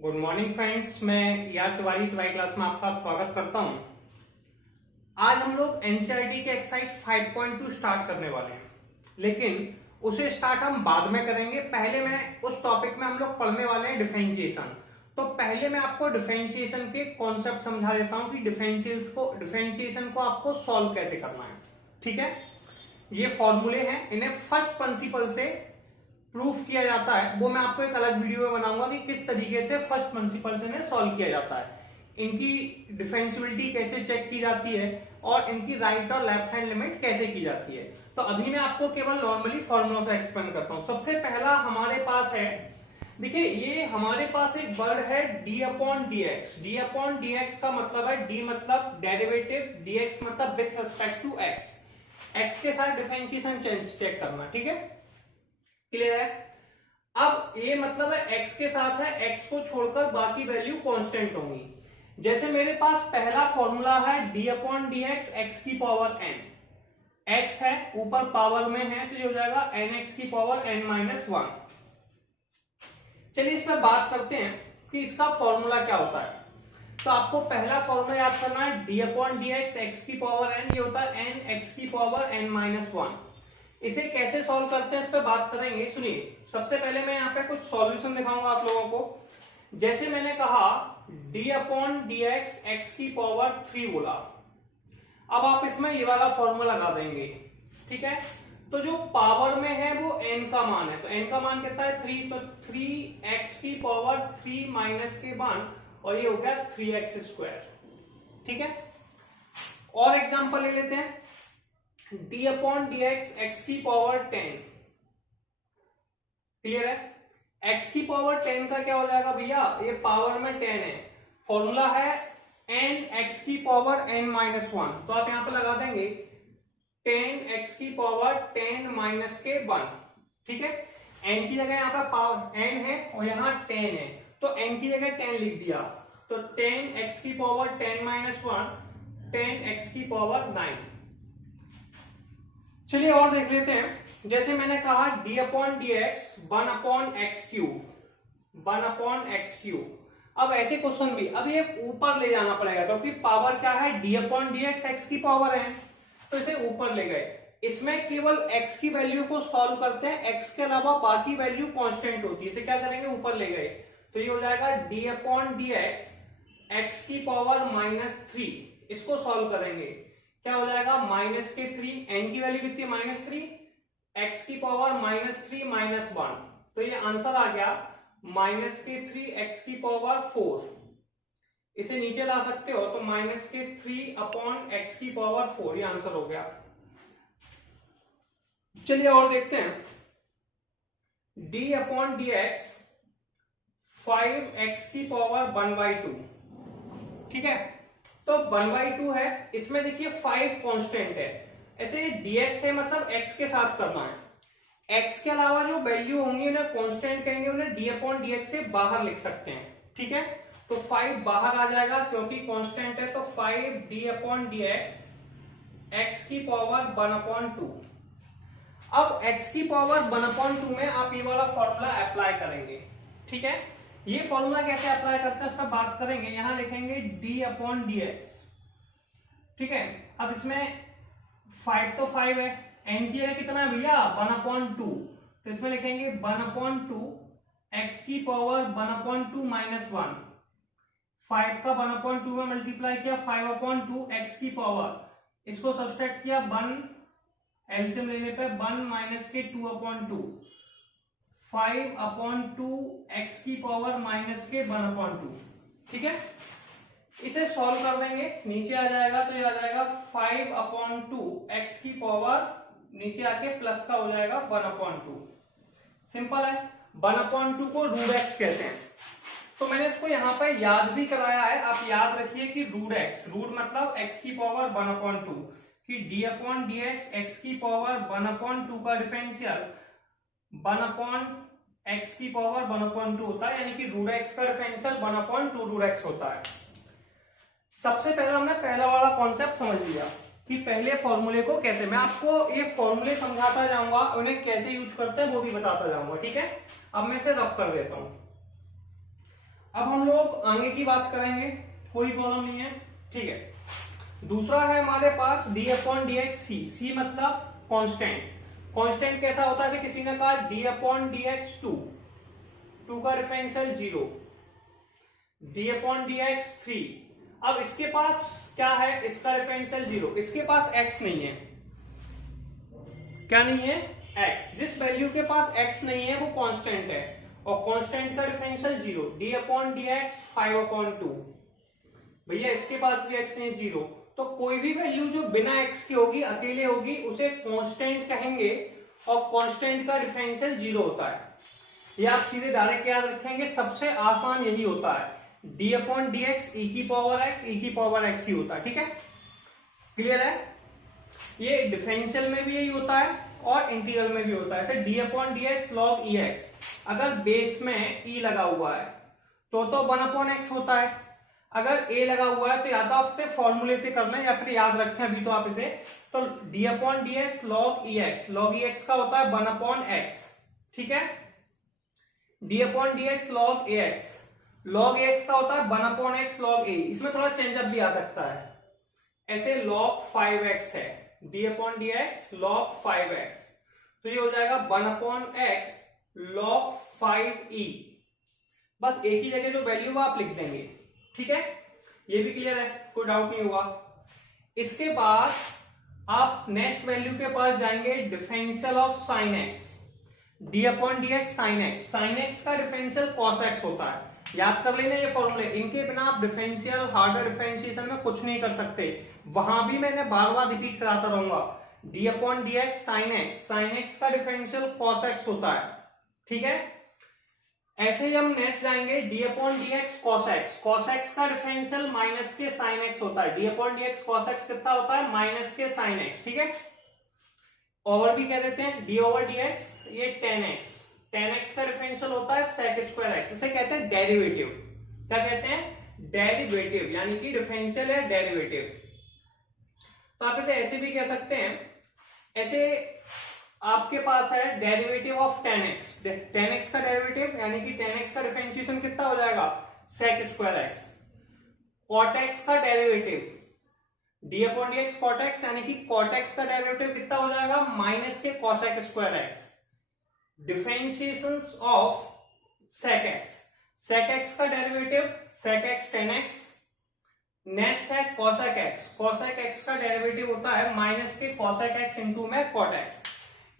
Good morning friends, मैं यार Tiwari class में आपका स्वागत करता हूं। आज हम लोग एनसीईआरटी के एक्सरसाइज 5.2 स्टार्ट करने वाले हैं, लेकिन उसे स्टार्ट हम बाद में करेंगे। पहले मैं उस टॉपिक में हम लोग पढ़ने वाले हैं डिफरेंशिएशन। तो पहले मैं आपको डिफरेंशिएशन के कॉन्सेप्ट समझा देता हूं कि डिफरेंशिएशन को आपको सॉल्व कैसे करना है। ठीक है, ये फॉर्मूले हैं, इन्हें फर्स्ट प्रिंसिपल से प्रूफ किया जाता है। वो मैं आपको एक अलग वीडियो में बनाऊंगा कि किस तरीके से फर्स्ट प्रिंसिपल से इन्हें सॉल्व किया जाता है, इनकी डिफरेंशिएबिलिटी कैसे चेक की जाती है और इनकी राइट और लेफ्ट हैंड लिमिट कैसे की जाती है। तो अभी मैं आपको केवल नॉर्मली फॉर्मूला से एक्सप्लेन करता हूं। सबसे पहला हमारे पास है, देखिए ये हमारे पास एक वर्ड है D upon D x. D upon D x का मतलब है, डी मतलब डेरिवेटिव, डी एक्स मतलब with respect to x. X के साथ डिफरेंशिएशन चेक करना, ठीक है, क्लियर है। अब ये मतलब है एक्स के साथ है, एक्स को छोड़कर बाकी वैल्यू कांस्टेंट होंगी। जैसे मेरे पास पहला फॉर्मूला है D upon D X, x की पावर एन। एक्स है ऊपर पावर में है तो ये हो जाएगा एन एक्स की पावर एन माइनस वन। चलिए इस पर बात करते हैं कि इसका फॉर्मूला क्या होता है। तो आपको पहला फॉर्मूला याद करना है D upon D X, x की पावर एन, ये होता है एन एक्स की पावर एन माइनस वन। इसे कैसे सॉल्व करते हैं इस पे बात करेंगे। सुनिए, सबसे पहले मैं यहाँ पे कुछ सॉल्यूशन दिखाऊंगा आप लोगों को। जैसे मैंने कहा D upon D X, x की पावर 3 बोला। अब आप इसमें ये वाला फॉर्मूला लगा देंगे, ठीक है। तो जो पावर में है वो n का मान है, तो n का मान कितना है 3, तो 3x की पावर 3 माइनस के 1 और ये हो गया 3x स्क्वायर, ठीक है। और एग्जांपल ले लेते हैं d upon D X, x की पावर 10, क्लियर है। x की पावर 10 का क्या हो जाएगा भैया, ये पावर में 10 है, फॉर्मूला है n x की पावर n माइनस वन। तो आप यहां पर लगा देंगे 10x की पावर 10 माइनस के 1, ठीक है। n की जगह यहाँ पर पावर n है और यहाँ 10 है, तो n की जगह 10 लिख दिया, तो 10x की पावर 10 माइनस 1, 10x की पावर 9। चलिए और देख लेते हैं। जैसे मैंने कहा d upon D x 1 upon x cube, 1 upon x cube. अब ऐसे क्वेश्चन भी, अब ये ऊपर ले जाना पड़ेगा क्योंकि पावर क्या है, d upon D X, x की पावर है, तो इसे ऊपर ले गए। इसमें केवल x की वैल्यू को सॉल्व करते हैं, x के अलावा बाकी वैल्यू कांस्टेंट होती है, इसे क्या करेंगे ऊपर ले गए। तो ये हो जाएगा d upon D X, x की पावर माइनस 3, इसको सॉल्व करेंगे, क्या हो जाएगा माइनस के 3, n की वैल्यू कितनी है माइनस 3, x की पावर माइनस 3 माइनस 1, तो ये आंसर आ गया माइनस के 3 x की पावर 4। इसे नीचे ला सकते हो तो माइनस के 3 अपॉन एक्स की पावर 4, ये आंसर हो गया। चलिए और देखते हैं d upon D x 5x की पावर 1/2, ठीक है। तो 1/2 है, इसमें देखिए 5 कांस्टेंट है, ऐसे dx है मतलब x के साथ करना है। x के अलावा जो वैल्यू होंगी उन्हें कांस्टेंट कहेंगे, उन्हें d अपॉन डी एक्स से बाहर लिख सकते हैं, ठीक है। तो 5 बाहर आ जाएगा क्योंकि कांस्टेंट है, तो 5d upon D X, x की पावर 1/2। अब x की पावर 1/2 में आप ये वाला फॉर्मूला अप्लाई करेंगे, ठीक है। ये फॉर्मूला कैसे अप्लाई करते हैं इस पर बात करेंगे। यहां लिखेंगे d अपॉन डी एक्स, ठीक है। अब इसमें 5 तो 5 है, n की जगह कितना है भैया 1/2, तो इसमें लिखेंगे 1/2 x की पावर 1/2 माइनस 1। 5 का 1/2 में मल्टीप्लाई किया, 5/2 x की पावर, इसको सब्सट्रैक्ट किया 1, एलसीएम लेने पे 1 माइनस के 2/2, 5/2 x की पावर माइनस के 1/2, ठीक है। इसे सॉल्व कर देंगे, नीचे आ जाएगा तो ये आ जाएगा 5/2 x की पावर, नीचे आके प्लस का हो जाएगा 1/2। सिंपल है, 1/2 को रूट x कहते हैं। तो मैंने इसको यहाँ पर याद भी कराया है, आप याद रखिए कि रूट x, रूट मतलब x की पावर 1/2, कि d upon D X, x की पावर 1/2 का डिफरेंशियल 1/x की पावर 1/2 होता है, यानी कि रूट x का डिफरेंशियल 1/2 रूट x होता है। सबसे पहले हमने पहला वाला कॉन्सेप्ट समझ लिया कि पहले फॉर्मूले को कैसे, मैं आपको ये फॉर्मूले समझाता जाऊंगा, उन्हें कैसे यूज करते हैं वो भी बताता जाऊंगा, ठीक है। अब मैं इसे रफ कर देता हूं। अब हम लोग आगे की बात करेंगे, कोई प्रॉब्लम नहीं है, ठीक है। दूसरा है हमारे पास D upon D X C, C मतलब कांस्टेंट। कांस्टेंट कैसा होता है, किसी ने कहा D upon D X two, two का differential 0, D upon D x 3। अब इसके पास क्या है, इसका डिफरेंशियल 0, इसके पास x नहीं है, क्या नहीं है, x। जिस वैल्यू के पास x नहीं है वो कांस्टेंट है, और कांस्टेंट का differential 0, D upon D x 5/2। भैया इसके पास भी x नहीं, 0, तो कोई भी वैल्यू जो बिना x की होगी, अकेले होगी, उसे कांस्टेंट कहेंगे, और कांस्टेंट का डिफरेंशियल 0 होता है। ये आप सीधे डायरेक्ट याद रखेंगे, सबसे आसान यही होता है, D upon D X E की पावर एक्स ही होता है, ठीक है, क्लियर है। ये डिफरेंशियल में भी यही होता है और इंटीग्रल में भी होता है। ऐसे D upon D x log ई एक्स, अगर बेस में ई लगा हुआ है तो 1/x होता है, अगर ए लगा हुआ है तो या तो आप इसे फॉर्मूले से कर लें या फिर याद रखें अभी तो आप इसे, तो D upon D x log ई एक्स का होता है 1/x, ठीक है। D upon D x log ए एक्स, लॉग ए एक्स का होता है 1/x लॉग ए, इसमें थोड़ा चेंजअप भी आ सकता है, ऐसे log 5x है, D upon D x log 5x, तो ये हो जाएगा 1/x log 5e। बस एक ही जगह जो वैल्यू आप लिख देंगे, ठीक है, ये भी क्लियर है, कोई डाउट नहीं हुआ। इसके बाद आप नेक्स्ट वैल्यू के पास जाएंगे, differential of sine x, d upon D x sine x. Sine x का डिफरेंशियल कॉस एक्स होता है, याद कर लेना ये फॉर्मूले, इनके बिना आप डिफरेंशियल हार्डर डिफरेंशिएशन में कुछ नहीं कर सकते, वहां भी मैंने बार बार रिपीट कराता रहूंगा। D upon D x sine x का डिफरेंशियल कॉस एक्स होता है, ठीक है। ऐसे ही हम नेक्स्ट जाएंगे, D upon D x cos x का डिफरेंशियल माइनस के साइन एक्स होता है, D upon D x cos x कितना होता है, माइनस के साइन एक्स, ठीक है। ओवर भी कह देते हैं, डी ओवर डी एक्स, ये टेन एक्स का डिफरेंशियल होता है सेक स्क्वायर एक्स, इसे कहते हैं डेरिवेटिव। क्या कहते हैं, डेरिवेटिव, यानी कि डिफरेंशियल है डेरिवेटिव। तो आप इसे ऐसे भी कह सकते हैं, ऐसे आपके पास है डेरिवेटिव ऑफ टेन एक्स का डेरिवेटिव, यानी कि टेन एक्स का डिफरेंशिएशन कितना हो जाएगा, sec square X. Cot X का derivative D upon D X cot X, यानी कि कॉट एक्स का डेरिवेटिव कितना हो जाएगा, माइनस के cosec square X. Differentiation of sec X का derivative sec X tan X. Next है कॉसेक एक्स का डेरिवेटिव होता है माइनस के कॉसेक एक्स इंटू में कॉट एक्स।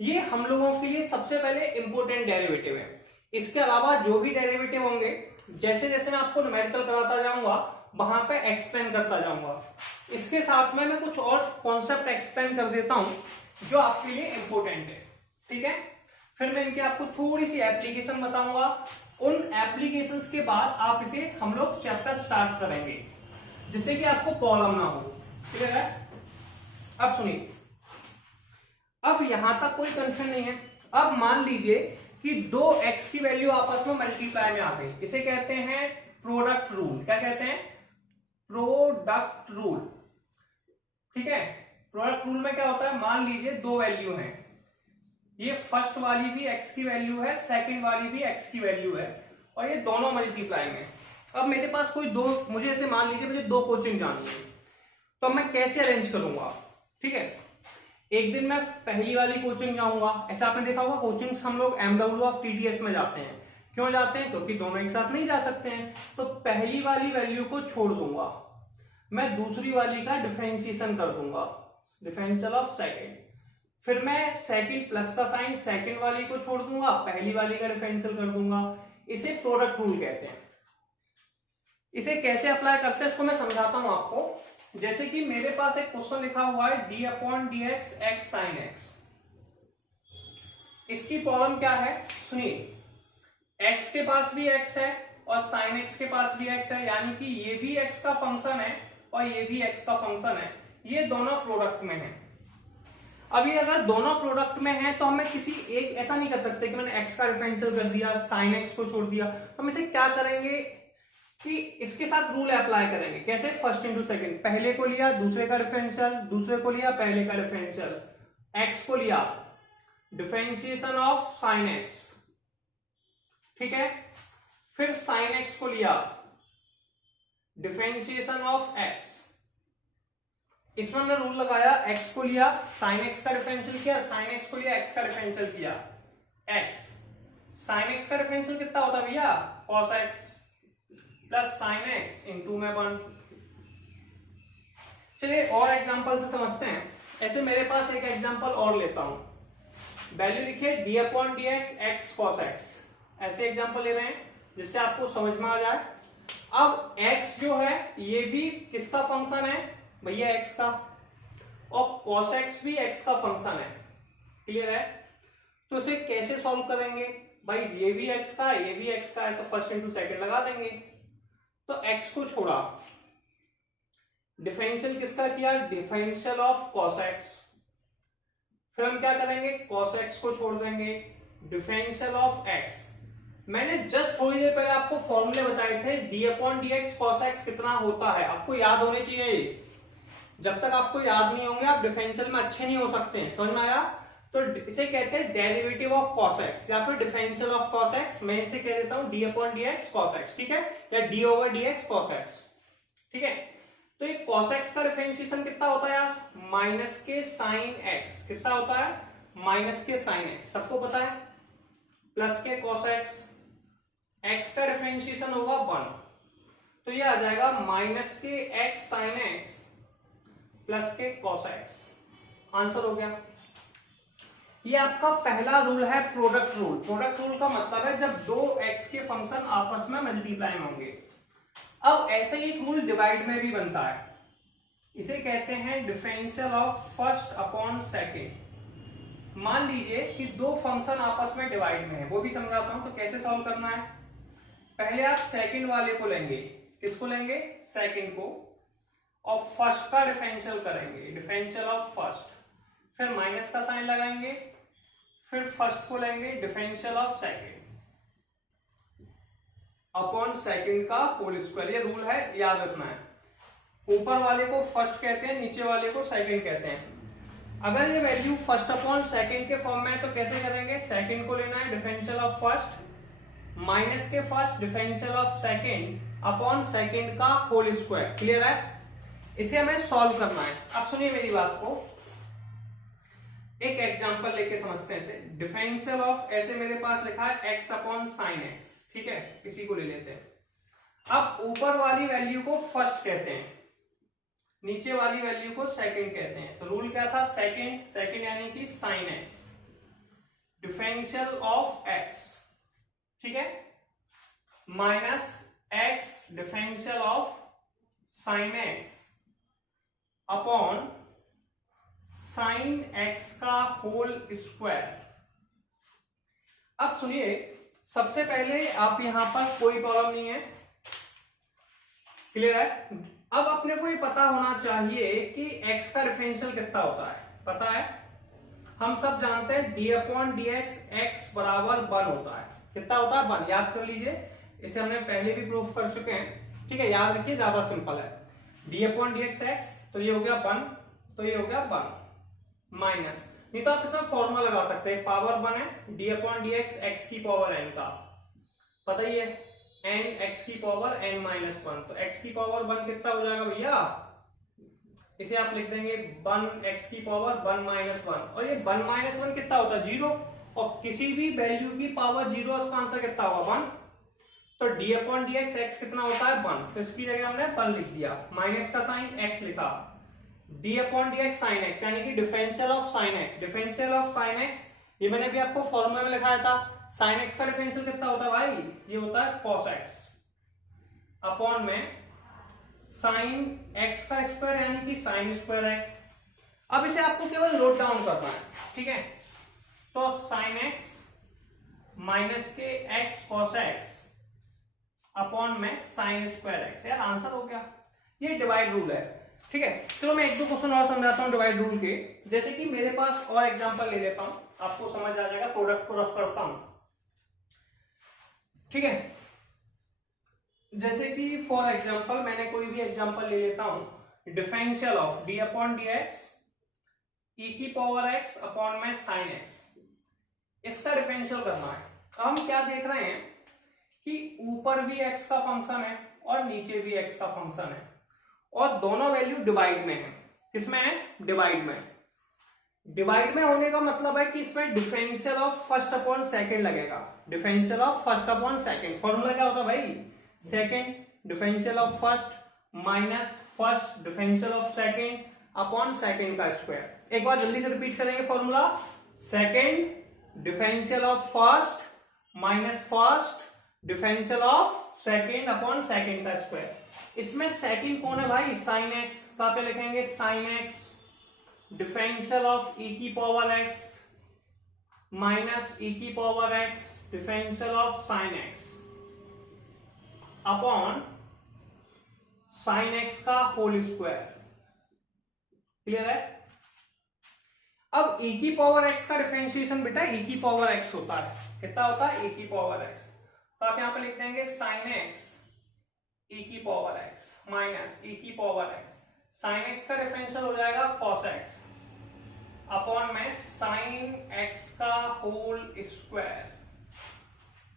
ये हम लोगों के लिए सबसे पहले इंपोर्टेंट डेरिवेटिव है। इसके अलावा जो भी डेरिवेटिव होंगे, जैसे जैसे मैं आपको न्यूमेरिकल कराता जाऊंगा वहां पे एक्सप्लेन करता जाऊंगा। इसके साथ में मैं कुछ और कॉन्सेप्ट एक्सप्लेन कर देता हूं जो आपके लिए इंपोर्टेंट है, ठीक है। फिर मैं इनकी आपको थोड़ी सी एप्लीकेशन बताऊंगा, उन एप्लीकेशंस के बाद आप इसे हम लोग चैप्टर स्टार्ट करेंगे, जिससे कि आपको प्रॉब्लम ना हो, ठीक है। अब सुनिए, अब यहां तक कोई कंफ्यूजन नहीं है। अब मान लीजिए कि दो एक्स की वैल्यू आपस में मल्टीप्लाई में आ गई, इसे कहते हैं प्रोडक्ट रूल। क्या कहते हैं, प्रोडक्ट रूल, ठीक है। प्रोडक्ट रूल में क्या होता है, मान लीजिए दो वैल्यू हैं, ये फर्स्ट वाली भी एक्स की वैल्यू है, सेकंड वाली भी एक्स की वैल्यू है, और ये दोनों मल्टीप्लाई में। अब मेरे पास कोई दो, मुझे ऐसे मान लीजिए मुझे दो कोचिंग जानी है, तो मैं कैसे अरेंज करूंगा, ठीक है। एक दिन मैं पहली वाली कोचिंग जाऊंगा, ऐसा आपने देखा होगा कोचिंग्स हम लोग MW ऑफ TTS में जाते हैं। क्यों जाते हैं, क्योंकि दोनों एक साथ नहीं जा सकते हैं, तो पहली वाली वैल्यू को छोड़ दूंगा, मैं दूसरी वाली का डिफरेंशिएशन कर दूंगा, डिफरेंशियल ऑफ सेकंड। फिर मैं सेकंड प्लस का साइन सेकंड वाली को छोड़ दूंगा, पहली वाली का डिफरेंशियल कर दूंगा। इसे प्रोडक्ट रूल कहते हैं। इसे कैसे अप्लाई करते हैं इसको मैं समझाता हूं आपको। जैसे कि मेरे पास एक क्वेश्चन लिखा हुआ है D upon D X x sine x. इसकी प्रॉब्लम क्या है, सुनिए, एक्स के पास भी एक्स है और साइन एक्स के पास भी एक्स है, यानी कि ये भी एक्स का फंक्शन है और ये भी एक्स का फंक्शन है, ये दोनों प्रोडक्ट में है। अब ये अगर दोनों प्रोडक्ट में है तो हमें किसी एक, ऐसा नहीं कर सकते कि मैंने एक्स का डिफरेंशियल कर दिया, साइन एक्स को छोड़ दिया। तो हम इसे क्या करेंगे कि इसके साथ रूल अप्लाई करेंगे। कैसे, फर्स्ट इंटू सेकंड, पहले को लिया दूसरे का डिफरेंशियल, दूसरे को लिया पहले का डिफरेंशियल, एक्स को लिया डिफरेंशिएशन ऑफ साइन एक्स, ठीक है। फिर साइन एक्स को लिया, डिफरेंशिएशन ऑफ एक्स, इसमें हमने रूल लगाया, एक्स को लिया साइन एक्स का डिफरेंशियल किया, साइन एक्स को लिया एक्स का डिफरेंशियल किया, एक्स साइन एक्स का डिफरेंशियल कितना होता है भैया, cos x plus sine x into में 1। चलिए और एग्जांपल से समझते हैं। ऐसे मेरे पास एक एग्जांपल और लेता हूं, वैल्यू लिखिए D upon D X x cos x, ऐसे एग्जांपल ले रहे हैं जिससे आपको समझ में आ जाए। अब x जो है ये भी किसका फंक्शन है भैया, x का, और cos x भी x का फंक्शन है, क्लियर है। तो इसे कैसे सॉल्व करेंगे भाई, ये भी x का है ये भी x का है, तो फर्स्ट इंटू सेकंड लगा देंगे। तो x को छोड़ा, डिफरेंशियल किसका किया, डिफरेंशियल ऑफ cos x, फिर हम क्या करेंगे cos x को छोड़ देंगे, डिफरेंशियल ऑफ x। मैंने जस्ट थोड़ी देर पहले आपको फॉर्मूले बताए थे, D upon D x cos x कितना होता है, आपको याद होने चाहिए। जब तक आपको याद नहीं होंगे आप डिफरेंशियल में अच्छे नहीं हो सकते हैं, समझ में आया। तो इसे कहते हैं डेरिवेटिव ऑफ कॉस एक्स या फिर डिफरेंशियल ऑफ कॉस एक्स। मैं इसे कह देता हूं D upon D x cos x, ठीक है, या D over D x cos x, ठीक है। तो ये कॉस एक्स का डिफरेंशिएशन कितना होता है यार, माइनस के साइन एक्स, कितना होता है माइनस के साइन एक्स, सबको पता है, प्लस के कॉस एक्स, x का डिफरेंशिएशन होगा 1, तो ये आ जाएगा माइनस के x साइन x प्लस के cos x, आंसर हो गया। ये आपका पहला रूल है प्रोडक्ट रूल। प्रोडक्ट रूल का मतलब है जब दो x के फंक्शन आपस में मल्टीप्लाई होंगे। अब ऐसे ही एक रूल डिवाइड में भी बनता है, इसे कहते हैं differential of first upon second. मान लीजिए कि दो फंक्शन आपस में डिवाइड में है, वो भी समझाता हूं तो कैसे सॉल्व करना है। पहले आप सेकंड वाले को लेंगे, किसको लेंगे, सेकंड को, और फर्स्ट का डिफरेंशियल करेंगे, डिफरेंशियल ऑफ फर्स्ट, फिर माइनस का साइन लगाएंगे, फिर फर्स्ट को लेंगे differential of second upon second का होल स्क्वायर। ये रूल है, याद रखना है। ऊपर वाले को फर्स्ट कहते हैं, नीचे वाले को सेकंड कहते हैं। अगर ये वैल्यू फर्स्ट अपॉन सेकंड के फॉर्म में है तो कैसे करेंगे, सेकंड को लेना है डिफरेंशियल ऑफ फर्स्ट माइनस के first differential of second upon second का होल स्क्वायर, क्लियर है। इसे हमें सॉल्व करना है। अब सुनिए मेरी बात को, एक एग्जांपल लेके समझते हैं इसे। डिफरेंशियल ऑफ, ऐसे मेरे पास लिखा है x अपॉन साइन एक्स, ठीक है, इसी को ले लेते हैं। अब ऊपर वाली वैल्यू को फर्स्ट कहते हैं, नीचे वाली वैल्यू को सेकंड कहते हैं। तो रूल क्या था, सेकंड, सेकंड यानी कि sign X, differential of x, ठीक है, minus x differential of sine x upon sine x का होल स्क्वायर। अब सुनिए, सबसे पहले आप यहां पर कोई प्रॉब्लम नहीं है, क्लियर है। अब अपने को ये पता होना चाहिए कि x का डिफरेंशियल कितना होता है, पता है, हम सब जानते हैं D upon D X x बराबर 1 होता है। कितना होता है, 1, याद कर लीजिए, इसे हमने पहले भी प्रूफ कर चुके हैं, ठीक है, याद रखिए, ज्यादा सिंपल है। D upon D X x, तो ये हो गया 1, तो ये हो गया 1 माइनस, नहीं तो आप इसमें फॉर्मूला लगा सकते हैं, पावर 1 है, D upon D X x की पावर n का, पता ही है, n x की पावर n माइनस 1, तो x की पावर 1 कितना हो जाएगा भैया, इसे आप लिख देंगे 1 x की पावर 1 माइनस 1, और ये 1 माइनस 1 कितना होता है, 0, और किसी भी वैल्यू की पावर 0 उसका आंसर कितना होगा, 1, तो D upon D X x कितना होता है, 1, तो इसकी जगह हमने 1 लिख दिया, माइनस का साइन x लिखा, D upon D x sine x यानी कि differential of sign X, differential of sine x, ये मैंने भी आपको फॉर्मूला में लिखाया था, साइन एक्स का डिफरेंशियल कितना होता है भाई, ये होता है कॉस एक्स अपॉन में साइन एक्स का स्क्वायर यानी कि साइन स्क्वायर एक्स। अब इसे आपको केवल नोट डाउन करना है, ठीक है, तो साइन एक्स माइनस के एक्स कॉस एक्स अपॉन में साइन स्क्वायर एक्स, यार आंसर हो गया। ये डिवाइड रूल है, ठीक है। चलो मैं एक दो क्वेश्चन और समझाता हूँ डिवाइड रूल के, जैसे कि मेरे पास और एग्जांपल ले लेता हूँ, आपको समझ आ जाएगा, प्रोडक्ट को रफ करता हूँ, ठीक है। जैसे कि फॉर एग्जांपल मैंने कोई भी एग्जांपल ले लेता हूँ, differential of D upon D X E की पावर एक्स अपॉन में साइन एक्स, इसका डिफरेंशियल करना है। अब हम क्या देख रहे हैं कि ऊपर भी x का फंक्शन है और नीचे भी x का फंक्शन है और दोनों वैल्यू डिवाइड में है। किसमें है? डिवाइड में। डिवाइड में होने का मतलब है कि इसमें differential of first upon second लगेगा। Differential of first upon second formula क्या होता है भाई? Second differential of first minus first differential of second upon second का स्क्वायर। एक बार जल्दी से रिपीट करेंगे formula. Second differential of first minus first differential of second upon second का स्क्वायर। इसमें सेकंड कौन है भाई? Sine X. कहां पे लिखेंगे? Sine X differential of e की पावर x माइनस e की power x differential of sine x upon sine x का होल स्क्वायर। क्लियर है? अब e की पावर x का डिफरेंशिएशन बेटा e की पावर x होता है। कितना होता है? e की पावर x। तो आप यहां पे लिख देंगे साइन x e की पावर x माइनस e की पावर x। साइन x का डिफरेंशियल हो जाएगा cos x अपॉन में साइन x का होल स्क्वायर।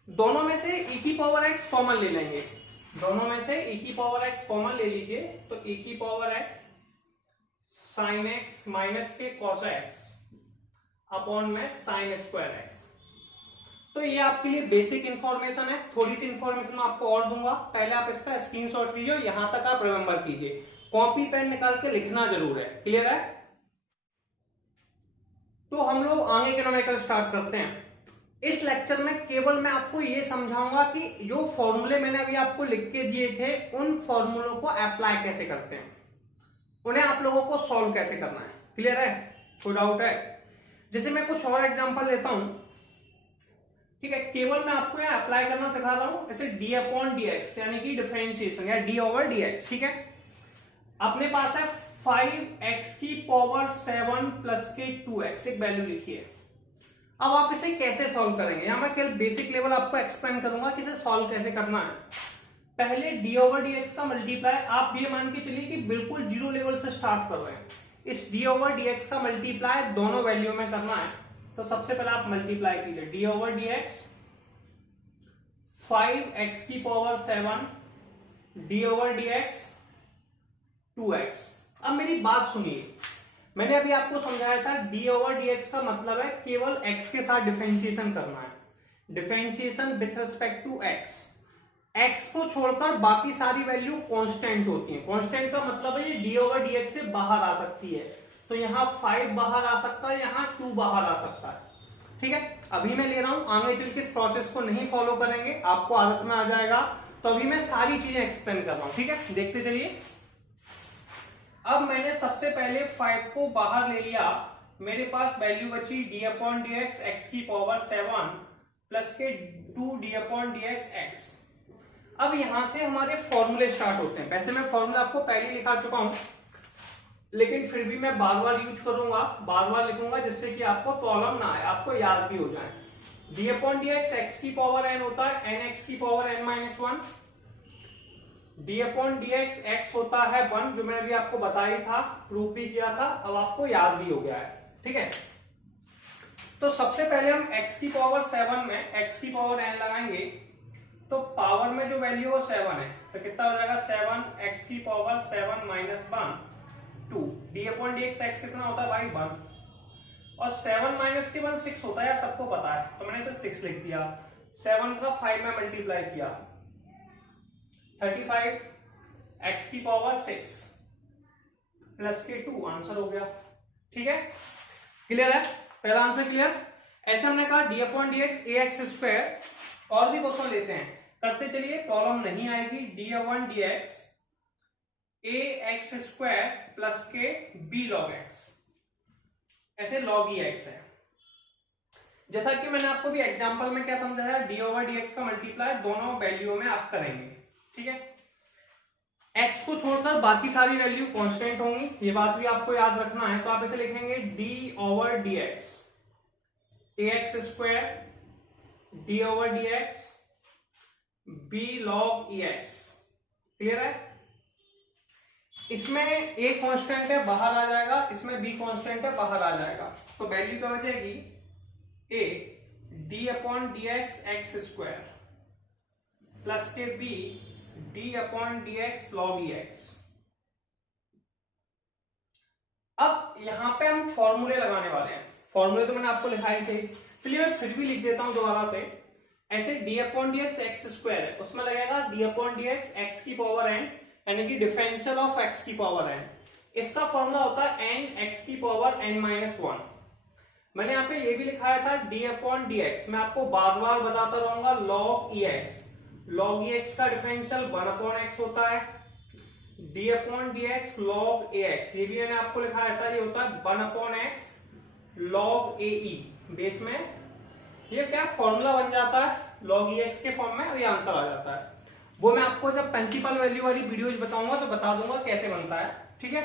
दोनों में से e की पावर x कॉमन ले लेंगे। दोनों में से e की पावर x कॉमन ले लीजिए तो e की power x sine x minus के cos x अपॉन में साइन स्क्वायर x। तो ये आपके लिए बेसिक इंफॉर्मेशन है। थोड़ी सी इंफॉर्मेशन मैं आपको और दूंगा, पहले आप इसका स्क्रीनशॉट लीजिए, यहां तक आप रिमेंबर कीजिए। कॉपी पेन निकाल के लिखना जरूर है। क्लियर है? तो हम लोग आगे के न्यूमेरिकल स्टार्ट करते हैं। इस लेक्चर में केवल मैं आपको ये समझाऊंगा कि जो फॉर्मूले मैंने अभी आपको लिख के दिए थे उन फॉर्मूलों को अप्लाई कैसे करते हैं, उन्हें आप लोगों को सॉल्व कैसे करना है। क्लियर है? कोई डाउट है? जैसे मैं कुछ और एग्जांपल लेता हूं, ठीक है, केवल मैं आपको यहाँ अप्लाई करना सिखा रहा हूं। ऐसे डी अपॉन डी एक्स यानी कि डिफरेंशिएशन या डी ओवर डी एक्स। ठीक है, अपने पास है 5x की पावर 7 प्लस के 2x एक वैल्यू लिखी है। अब आप इसे कैसे सॉल्व करेंगे, यहां मैं केवल बेसिक लेवल आपको एक्सप्लेन करूंगा कि इसे सॉल्व कैसे करना है। पहले डी ओवर डी एक्स का मल्टीप्लाई, आप ये मान के चलिए कि बिल्कुल जीरो लेवल से स्टार्ट कर रहे हैं। इस डी ओवर डी एक्स का मल्टीप्लाई दोनों वैल्यू में करना है। तो सबसे पहले आप मल्टीप्लाई कीजिए D over D x 5x की power 7 D over D x 2x। अब मेरी बात सुनिए, मैंने अभी आपको समझाया था डी ओवर डी एक्स का मतलब है केवल x के साथ डिफरेंशिएशन करना है। Differentiation with respect to x। x को छोड़कर बाकी सारी वैल्यू कांस्टेंट होती हैं। कांस्टेंट का मतलब है ये डी ओवर डी एक्स से बाहर आ सकती है। तो यहाँ 5 बाहर आ सकता है, यहाँ 2 बाहर आ सकता है। ठीक है, अभी मैं ले रहा हूं, आगे चल के इस प्रोसेस को नहीं फॉलो करेंगे, आपको आदत में आ जाएगा। तो अभी मैं सारी चीजें एक्सप्लेन कर रहा हूं। ठीक है, देखते चलिए। अब मैंने सबसे पहले 5 को बाहर ले लिया, मेरे पास वैल्यू बची D upon D X x की पावर 7 प्लस के 2 D upon D X x. अब यहां से हमारे फॉर्मूले स्टार्ट होते हैं। वैसे मैं फॉर्मूला आपको पहले लिखा चुका हूं, लेकिन फिर भी मैं बार बार यूज करूंगा, बार बार लिखूंगा, जिससे कि आपको प्रॉब्लम ना आए, आपको याद भी हो जाए। D upon D X x की पावर n होता है n एक्स की power n minus 1। D upon D X x होता है 1, जो मैंने अभी आपको बताया था, प्रूफ भी किया था, अब आपको याद भी हो गया है। ठीक है, तो सबसे पहले हम x की पावर 7 में x की पावर n लगाएंगे। तो पावर में जो वैल्यू है 7 है, तो कितना हो जाएगा 7 x की power 7 minus 1 2। D upon D X x कितना होता है भाई 1, और 7 माइनस के 1 6 होता है, यार सबको पता है, तो मैंने इसे 6 लिख दिया। 7 का 5 में मल्टीप्लाई किया 35 x की पावर 6 प्लस के 2, आंसर हो गया। ठीक है, क्लियर है? पहला आंसर क्लियर। ऐसे हमने कहा D upon D X A X square. और भी क्वेश्चन लेते हैं, करते चलिए, प्रॉब्लम नहीं आएगी। D upon D X A X square plus के बी लॉग एक्स, ऐसे लॉग ई एक्स है। जैसा कि मैंने आपको भी एग्जांपल में क्या समझाया, डी ओवर डी एक्स का मल्टीप्लाई दोनों वैल्यू में आप करेंगे। ठीक है, x को छोड़कर बाकी सारी वैल्यू कांस्टेंट होंगी, ये बात भी आपको याद रखना है। तो आप इसे लिखेंगे D over D X A X square D over D X B log E X. Clear है? इसमें a कांस्टेंट है, बाहर आ जाएगा, इसमें b कांस्टेंट है, बाहर आ जाएगा। तो वैल्यू क्या बचेगी a D upon D X X square plus के B D upon D x log ई एक्स। अब यहां पे हम फॉर्मूले लगाने वाले हैं। फॉर्मूले तो मैंने आपको लिखाए थे, चलिए मैं फिर भी लिख देता हूं दोबारा से। ऐसे D upon D X X square है, उसमें लगेगा D upon D X x की पावर एन, यानी कि डिफरेंशियल ऑफ एक्स की पावर एन। इसका फॉर्मूला होता है एन एक्स की पावर एन माइनस वन। मैंने यहाँ पे ये भी लिखाया था डी अपॉन डी एक्स, मैं आपको बार बार बताता रहूंगा, लॉग ई एक्स। लॉग ई एक्स का डिफरेंशियल वन अपॉन एक्स होता है, D upon D x log ए एक्स, ये भी मैंने आपको लिखाया था, ये होता है one upon x log a e. Base में ये क्या फॉर्मूला बन जाता है लॉग ई एक्स के फॉर्म में, और ये आंसर आ जाता है। वो मैं आपको जब प्रिंसिपल वैल्यू वाली वीडियोज बताऊंगा तो बता दूंगा कैसे बनता है, ठीक है।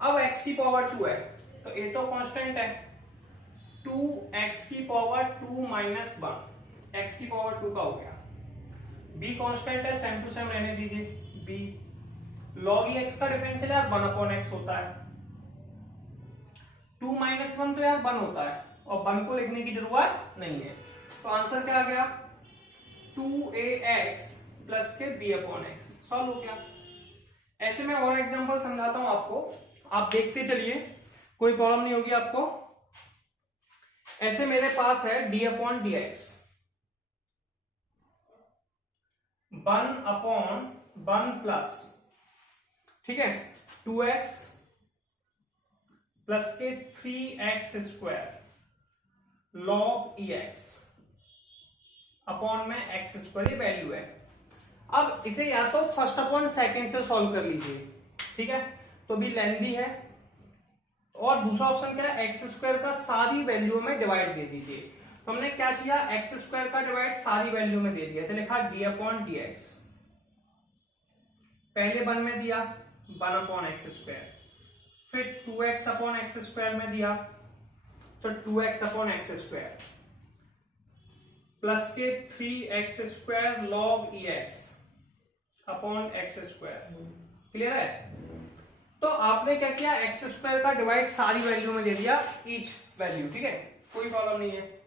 अब x की पावर 2 है तो a तो कांस्टेंट है, 2x की पावर 2 माइनस 1, x की पावर 2 का हो गया। b कांस्टेंट है, सेम टू सेम रहने दीजिए, b log e x का डिफरेंशियल यार 1 अपॉन x होता है, 2 माइनस 1 तो यार 1 होता है, और 1 को लिखने की जरूरत नहीं है। तो आंसर क्या आ गया 2ax प्लस के b अपॉन एक्स। सॉल्व हो गया। ऐसे में और एग्जांपल समझाता हूं आपको, आप देखते चलिए, कोई प्रॉब्लम नहीं होगी आपको। ऐसे मेरे पास है d upon D x, 1 upon 1 plus, ठीक है, 2x प्लस के 3x स्क्वायर लॉग ई एक्स अपॉन में एक्स स्क्वायर, ये वैल्यू है। अब इसे या तो फर्स्ट अपॉन सेकंड से सॉल्व कर लीजिए, ठीक है, तो भी लेंथी है। और दूसरा ऑप्शन क्या है, एक्स स्क्वायर का सारी वैल्यू में डिवाइड दे दीजिए। तो हमने क्या किया, एक्स स्क्वायर का डिवाइड सारी वैल्यू में दे दिया, ऐसे लिखा डी अपॉन डी एक्स, पहले 1 में दिया 1 अपॉन एक्स स्क्वायर, फिर 2x अपॉन एक्स स्क्वायर में दिया तो 2x upon x square plus के 3x स्क्वायर लॉग ई x upon x square. Clear है। तो आपने क्या किया, एक्स स्क्वायर का डिवाइड सारी वैल्यू में दे दिया, ईच वैल्यू, ठीक है, कोई प्रॉब्लम नहीं है।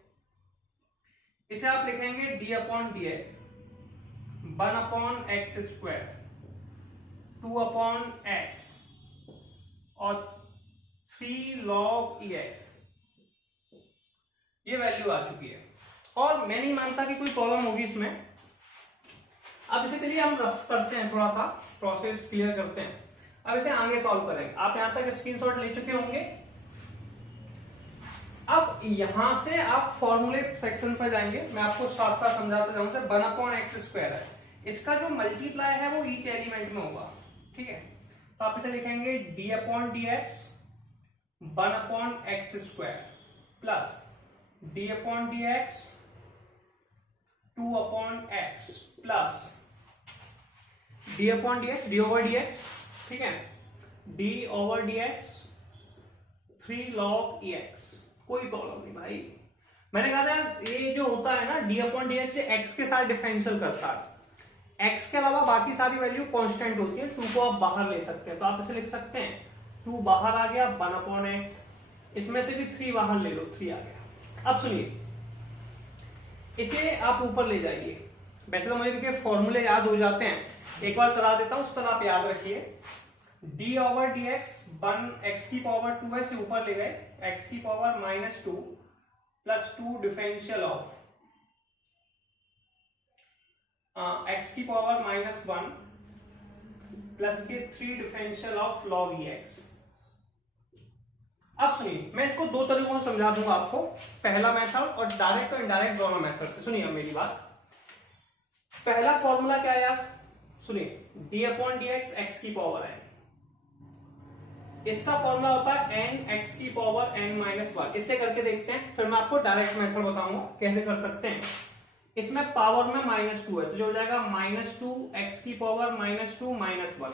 इसे आप लिखेंगे d upon D x 1 upon x square 2 upon x और 3 लॉग ई एक्स, ये वैल्यू आ चुकी है। और मैं नहीं मानता कि कोई प्रॉब्लम होगी इसमें। अब इसे चलिए हम रफ करते हैं, थोड़ा सा प्रोसेस क्लियर करते हैं। अब इसे आगे सॉल्व करेंगे। आप यहां तक स्क्रीनशॉट ले चुके होंगे। अब यहां से आप फॉर्मूले सेक्शन पर जाएंगे, मैं आपको साथ साथ समझाता जाऊं। 1 अपॉन एक्स स्क्वायर है, इसका जो मल्टीप्लाई है वो ईच एलिमेंट में होगा, ठीक है। तो आप इसे लिखेंगे d upon D x 1 upon x square plus d upon D x 2 upon x plus d upon D x, d over D x, ठीक है, d over D x 3 log ई एक्स। कोई प्रॉब्लम नहीं भाई। मैंने कहा था ये जो होता है ना D upon D X, x के साथ डिफरेंशियल करता है। एक्स के अलावा बाकी सारी वैल्यू कांस्टेंट होती है। 2 को आप बाहर ले सकते हैं, तो आप इसे लिख सकते हैं 2 बाहर आ गया 1 अपॉन एक्स, इसमें से भी 3 बाहर ले लो, 3 आ गया। अब सुनिए, इसे आप ऊपर ले जाइए। वैसे तो मुझे इनके फॉर्मूले याद हो जाते हैं, एक बार करा देता हूं, उस पर आप याद रखिए। D over D x 1 x की पावर 2 है, से ऊपर ले गए, एक्स की power -2 plus 2 differential of x की पावर -1 प्लस के 3 differential of log E X. अब सुनिए, मैं इसको 2 तरीकों से समझा दूंगा आपको, पहला मेथड और डायरेक्ट और इनडायरेक्ट दोनों मेथड से। सुनिए मेरी बात। पहला फॉर्मूला क्या है यार, सुनिए, D upon D X x की पावर है, इसका फॉर्मूला होता है एन एक्स की पावर एन माइनस 1। इससे करके देखते हैं, फिर मैं आपको डायरेक्ट मेथड बताऊंगा कैसे कर सकते हैं। इसमें पावर में -2 है, तो जो हो जाएगा -2 एक्स की पावर -2 -1,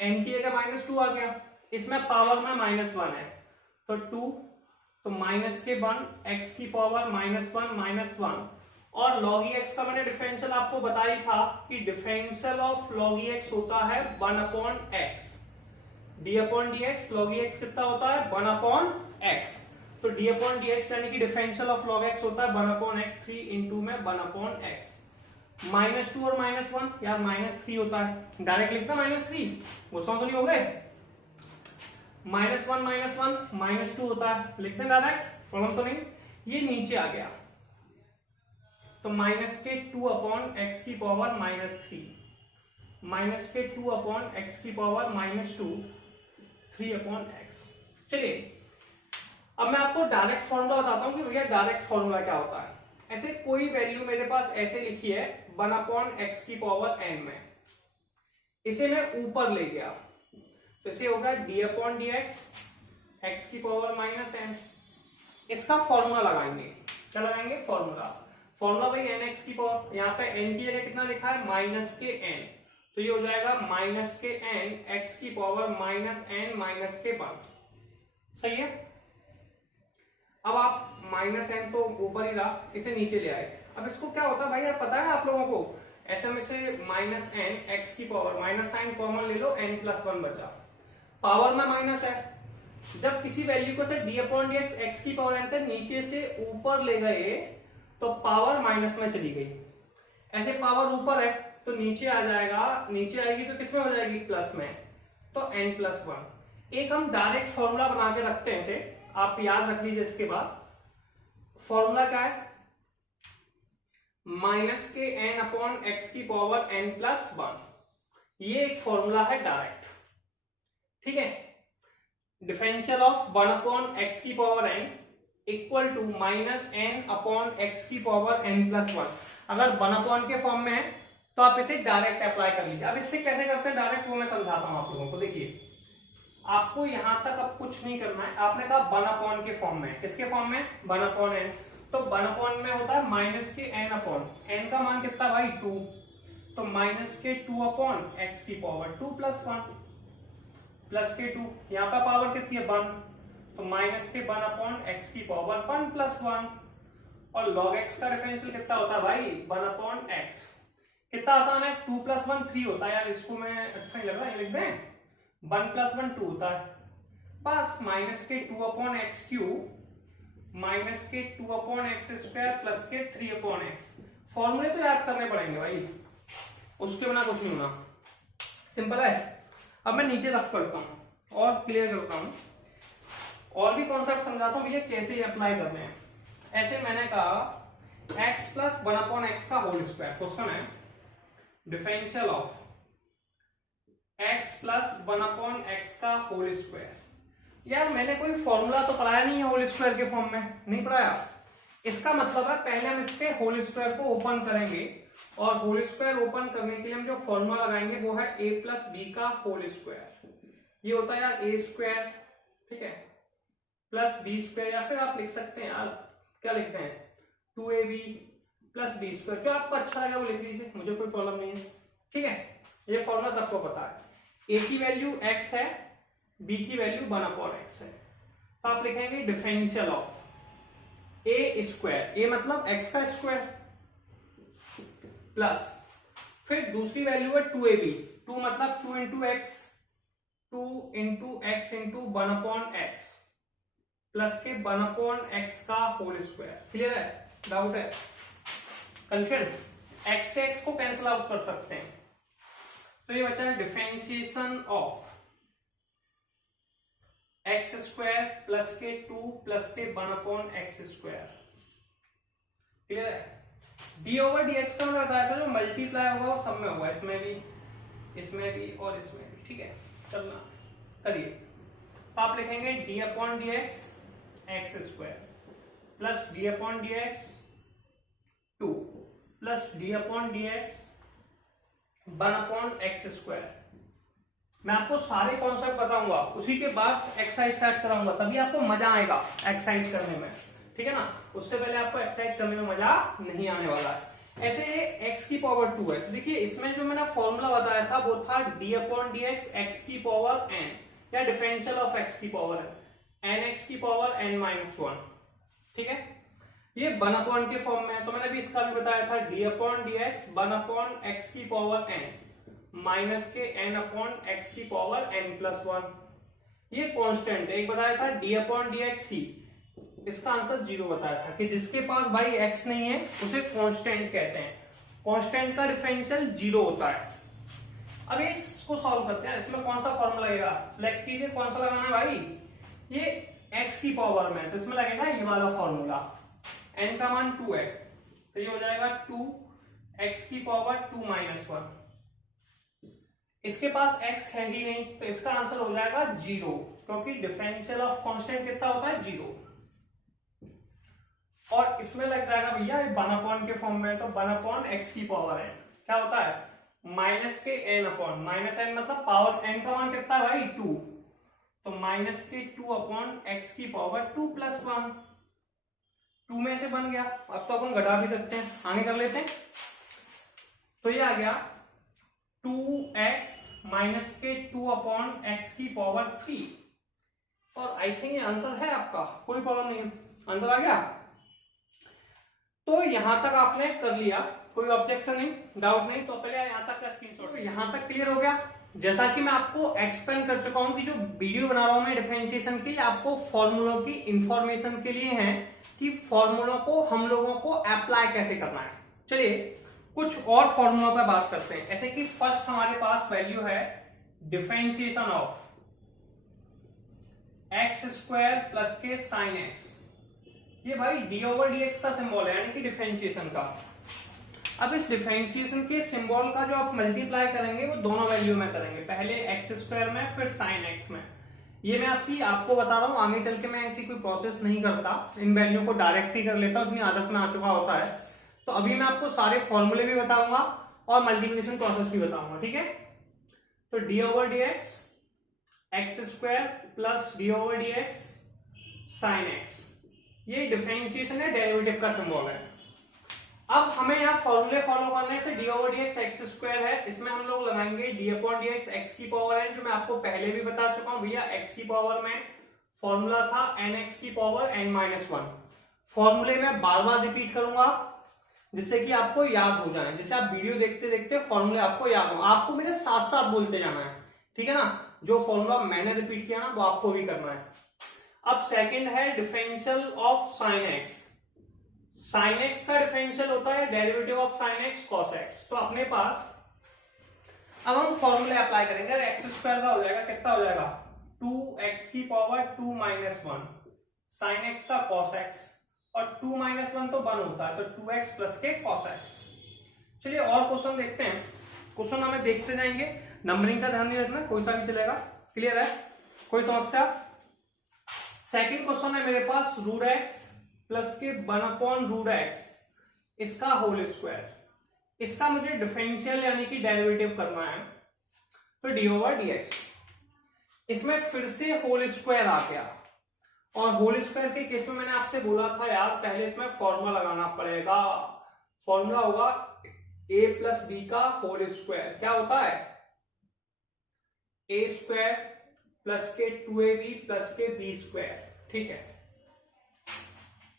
एन की जगह -2 आ गया, इसमें पावर में -1 है तो 2, तो माइनस के 1 एक्स की पावर -1 -1, और log x का मैंने डिफरेंशियल आपको बताया था कि डिफरेंशियल ऑफ log x होता है 1 upon x। d upon dx log x कितना होता है 1 अपॉन x, तो d अपॉन dx यानी कि डिफरेंशियल ऑफ log x होता है 1 अपॉन x, 3 इंटू में 1 अपॉन x। -2 और -1 यार -3 होता है, डायरेक्ट लिखना -3, गुस्सा तो नहीं हो गए। -1 -2 होता है, लिखते हैं डायरेक्ट, प्रॉब्लम तो नहीं। ये नीचे आ गया तो -2 अपॉन एक्स की पावर -3, -2 अपॉन एक्स की पावर -2, 3 अपॉन एक्स। चलिए अब मैं आपको डायरेक्ट फॉर्मूला बताता हूं कि भैया डायरेक्ट फॉर्मूला क्या होता है। ऐसे कोई वैल्यू मेरे पास ऐसे लिखी है 1 अपॉन एक्स की पावर n में, इसे मैं ऊपर ले गया तो इसे होगा d अपॉन डी एक्स की पावर -n। इसका फॉर्मूला लगाएंगे, क्या लगाएंगे फॉर्मूला, फॉर्मूला भाई n एक्स की पावर, यहाँ पे n की जगह कितना लिखा है -n, तो ये हो जाएगा -n एक्स की पावर -n-1, सही है। अब आप -n तो ऊपर ही रहा, इसे नीचे ले आए। अब इसको क्या होता है भाई यार पता है ना आप लोगों को, ऐसे में से -n एक्स की पावर, माइनस साइन कॉमन ले लो, n+1 बचा, पावर में माइनस है। जब किसी वैल्यू को से d अपॉन डी एक्स की पावर n तक नीचे से ऊपर ले गए तो पावर माइनस में चली गई, ऐसे पावर ऊपर है तो नीचे आ जाएगा, नीचे आएगी तो किसमें हो जाएगी प्लस में, तो n+1। एक हम डायरेक्ट फॉर्मूला बना के रखते हैं, इसे आप याद रख लीजिए। इसके बाद फॉर्मूला क्या है, -n अपॉन एक्स की पावर n+1, ये एक फॉर्मूला है डायरेक्ट, ठीक है। डिफरेंशियल ऑफ 1 अपॉन एक्स की power n equal to -n upon x की पावर n+1। अगर 1 अपॉन के फॉर्म में है तो आप इसे डायरेक्ट अप्लाई कर लीजिए। अब इससे कैसे करते हैं डायरेक्ट, वो मैं समझाता हूं आप लोगों को। देखिए आपको यहां तक अब कुछ नहीं करना है, आपने कहा 1 अपॉन के फॉर्म में, किसके फॉर्म में 1 अपॉन n, तो 1 अपॉन में होता है -n अपॉन n का मान कितना भाई 2, तो -2 अपॉन एक्स की पावर 2+1 +2, यहाँ पर पावर कितनी है 1, तो -1 अपॉन एक्स की पावर 1+1, और log x का डिफरेंशियल कितना होता है भाई 1 अपॉन x। कितना आसान है, 2+1 3 होता है यार, इसको मैं अच्छा नहीं लग रहा है, लिख दें 1+1 2 होता है, बस -2 upon x cube -2 upon x square plus के 3 अपॉन एक्स। फॉर्मूले तो याद करने पड़ेंगे भाई, उसके बिना कुछ नहीं होना, सिंपल है। अब मैं नीचे रफ करता हूं और क्लियर करता हूं, और भी कॉन्सेप्ट समझाता हूं भैया कैसे अप्लाई करने हैं। ऐसे मैंने कहा x प्लस 1 अपॉन एक्स का होल स्क्वायर, क्वेश्चन है differential of x plus 1 upon x का होल स्क्वायर। यार मैंने कोई फॉर्मूला तो पढ़ाया नहीं है होल स्क्वायर के फॉर्म में, नहीं पढ़ाया। इसका मतलब है पहले हम इसके होल स्क्वायर को ओपन करेंगे, और होल स्क्वायर ओपन करने के लिए हम जो फॉर्मूला लगाएंगे वो है a प्लस बी का होल स्क्वायर। ये होता है यार a स्क्वायर, ठीक है, प्लस बी स्क्वायर, या फिर आप लिख सकते हैं यार क्या लिखते हैं 2ab प्लस बी स्क्वायर, जो आपको अच्छा लगा वो लिख लीजिए, मुझे कोई प्रॉब्लम नहीं है, ठीक है। ये फॉर्मूला सबको पता है, a की वैल्यू x है, b की वैल्यू 1 अपॉन x है, तो आप लिखेंगे differential of a square, a मतलब x का स्क्वायर, प्लस फिर दूसरी वैल्यू है 2ab, 2 मतलब 2 into x, 2 into x into 1 upon x, plus के 1 अपॉन एक्स का होल स्क्वायर। क्लियर है, डाउट है, कंफ्यूजन? एक्स से एक्स को कैंसिल आउट कर सकते हैं, तो ये बचा है differentiation of x square plus के 2 प्लस के 1 अपॉन एक्स स्क्वायर। क्लियर है, डी ओवर डी एक्स का मैंने बताया था जो मल्टीप्लाई होगा वो सब में होगा, इसमें भी और इसमें भी, ठीक है। चलना करिए, तो आप लिखेंगे d upon D x square plus d upon D x 2 plus d upon D x 1 upon x square. मैं आपको सारे कॉन्सेप्ट बताऊंगा, उसी के बाद एक्सरसाइज स्टार्ट कराऊंगा, तभी आपको मजा आएगा एक्सरसाइज करने में, ठीक है ना। उससे पहले आपको एक्सरसाइज करने में मजा नहीं आने वाला है। ऐसे x की पावर 2 है, तो देखिए इसमें जो मैंने फॉर्मूला बताया था वो था d अपॉन डी एक्स की पावर n, या डिफरेंशियल ऑफ x की पावर n x की पावर n-1, ठीक है। ये 1 अपॉन के फॉर्म में है, तो मैंने भी इसका भी बताया था d upon D x 1 upon x की पावर n माइनस के n अपॉन एक्स की पावर n+1। ये कांस्टेंट है, एक बताया था d upon D x c, इसका आंसर 0 बताया था कि जिसके पास भाई x नहीं है उसे कांस्टेंट कहते हैं। कांस्टेंट का डिफरेंशियल 0 होता है। अब इसको सॉल्व करते हैं। इसमें कौन सा फॉर्मूला लगेगा, सिलेक्ट कीजिए कौन सा लगाना है भाई। ये x की पावर में, तो इसमें लगेगा ये वाला फॉर्मूला। n का मान 2 है तो ये हो जाएगा 2x की पावर 2 माइनस 1। इसके पास x है ही नहीं तो इसका आंसर हो जाएगा 0, क्योंकि डिफरेंशियल ऑफ कांस्टेंट कितना होता है 0। और इसमें लग जाएगा भैया 1/n के फॉर्म में, तो 1/x की पावर है क्या होता है माइनस के n अपॉन माइनस n, मतलब पावर n का मान कितना है भाई 2, तो माइनस के 2/x की पावर 2 + 1। 2 में से बन गया। अब तो अपन घटा भी सकते हैं, आगे कर लेते हैं। तो ये आ गया 2x माइनस के 2/x की पावर 3। और आई थिंक ये आंसर है आपका, कोई प्रॉब्लम नहीं है, आंसर आ गया। तो यहां तक आपने कर लिया, कोई ऑब्जेक्शन नहीं, डाउट नहीं, तो पहले यहां तक का स्क्रीनशॉट। तो यहां तक क्लियर हो गया। जैसा कि मैं आपको एक्सप्लेन कर चुका हूं कि जो वीडियो बना रहा हूं मैं डिफरेंशिएशन की, आपको फॉर्मूलों की इंफॉर्मेशन के लिए है कि फॉर्मूलों को हम लोगों को अप्लाई कैसे करना है। चलिए कुछ और फॉर्मूलों पर बात करते हैं। ऐसे कि फर्स्ट हमारे पास वैल्यू है डिफरेंशिएशन ऑफ x² प्लस के साइन x। ये भाई d/dx का सिंबल है, यानी कि डिफरेंशिएशन का। अब इस डिफरेंशिएशन के सिंबल का जो आप मल्टीप्लाई करेंगे वो दोनों वैल्यू में करेंगे, पहले x² में फिर sin x में। ये मैं आपको बता रहा हूँ, आगे चल के मैं ऐसी कोई प्रोसेस नहीं करता, इन वैल्यू को डायरेक्ट ही कर लेता हूँ, इतनी आदत में आ चुका होता है। तो अभी मैं आपको सारे फॉर्मूले भी बताऊंगा और मल्टीप्लिकेशन प्रोसेस भी बताऊंगा, ठीक है। तो d/dx x² plus d/dx sin x, ये डिफरेंशिएशन है, डेरिवेटिव का सिंबल है। अब हमें यहाँ फॉर्मूले फॉलो करने से d/dx x² है, इसमें हम लोग लगाएंगे d/dx x की पावर n, जो मैं आपको पहले भी बता चुका हूँ भैया। x की पावर में फॉर्मूला था nx की पावर n-1। फॉर्मूले में बार बार रिपीट करूंगा जिससे कि आपको याद हो जाए, जिससे आप वीडियो देखते देखते फॉर्मूले आपको याद हो, आपको मेरे साथ साथ बोलते जाना है, ठीक है ना। जो फॉर्मूला मैंने रिपीट किया ना वो आपको भी करना है। अब सेकंड है differential of sine x। Sine x का डिफरेंशियल होता है derivative of sine x cos x। तो अपने पास अब हम फॉर्मूले अप्लाई करेंगे। x² का हो जाएगा, कितना हो जाएगा 2x की पावर 2 माइनस 1 साइन x का cos x, और 2 माइनस 1 तो 1 होता है, तो 2x प्लस के cos x। चलिए और क्वेश्चन देखते हैं। क्वेश्चन हमें देखते जाएंगे, नंबरिंग का ध्यान नहीं रखना, कोई सा भी चलेगा। क्लियर है, कोई समस्या। सेकंड क्वेश्चन है मेरे पास √x प्लस के 1/√x इसका होल स्क्वायर। इसका मुझे डिफरेंशियल यानी कि डेरिवेटिव करना है, तो d/dx। इसमें फिर से होल स्क्वायर आ गया, और होल स्क्वायर के केस में मैंने आपसे बोला था यार पहले इसमें फॉर्मूला लगाना पड़ेगा। फॉर्मूला होगा a प्लस b का होल स्क्वायर। क्या होता है a² प्लस के 2ab प्लस के b², ठीक है।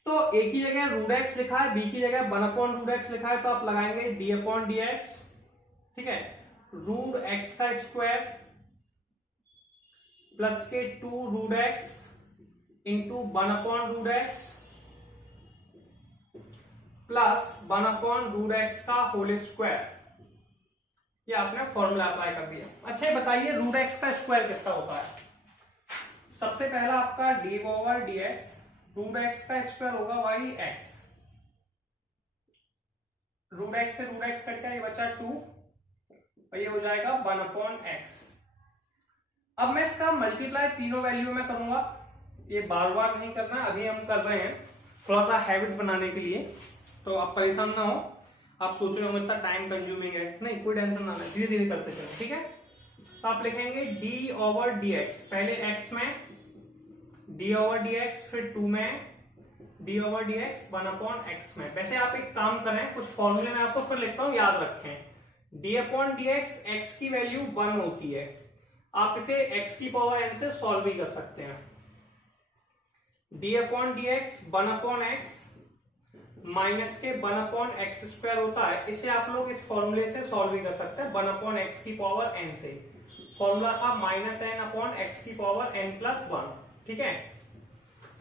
तो a की जगह √x लिखा है, b की जगह 1/√x लिखा है, तो आप लगाएंगे d/dx, ठीक है, √x का स्क्वायर प्लस के 2√x into 1/√x plus 1/√x का होल स्क्वायर। ये आपने फॉर्मूला अप्लाई कर दिया। अच्छा बताइए √x का स्क्वायर कितना होता है। सबसे पहला आपका d/dx, √x का स्क्वायर होगा भाई x, √x से √x कट गया, ये बचा 2, और ये हो जाएगा 1/x। अब मैं इसका मल्टीप्लाई तीनों वैल्यू में करूंगा, ये बार बार नहीं करना, अभी हम कर रहे हैं थोड़ा सा हैबिट बनाने के लिए, तो आप परेशान ना हो। आप सोच रहे होंगे इतना टाइम कंज्यूमिंग है, नहीं कोई टेंशन ना ले, धीरे धीरे करते चलो, ठीक है। तो आप लिखेंगे d/dx, पहले x में d/dx, फिर 2 में d/dx 1/x में। वैसे आप एक काम करें, कुछ फॉर्मूले में आपको फिर लिखता हूं, याद रखें। d/dx x की वैल्यू 1 होती है, आप इसे x की पावर n से सॉल्व भी कर सकते हैं। d/dx 1/x माइनस के 1/x² होता है, इसे आप लोग इस फॉर्मूले से सॉल्व भी कर सकते हैं 1/x की पावर n से। फॉर्मूला था -n/x की पावर n+1, ठीक है।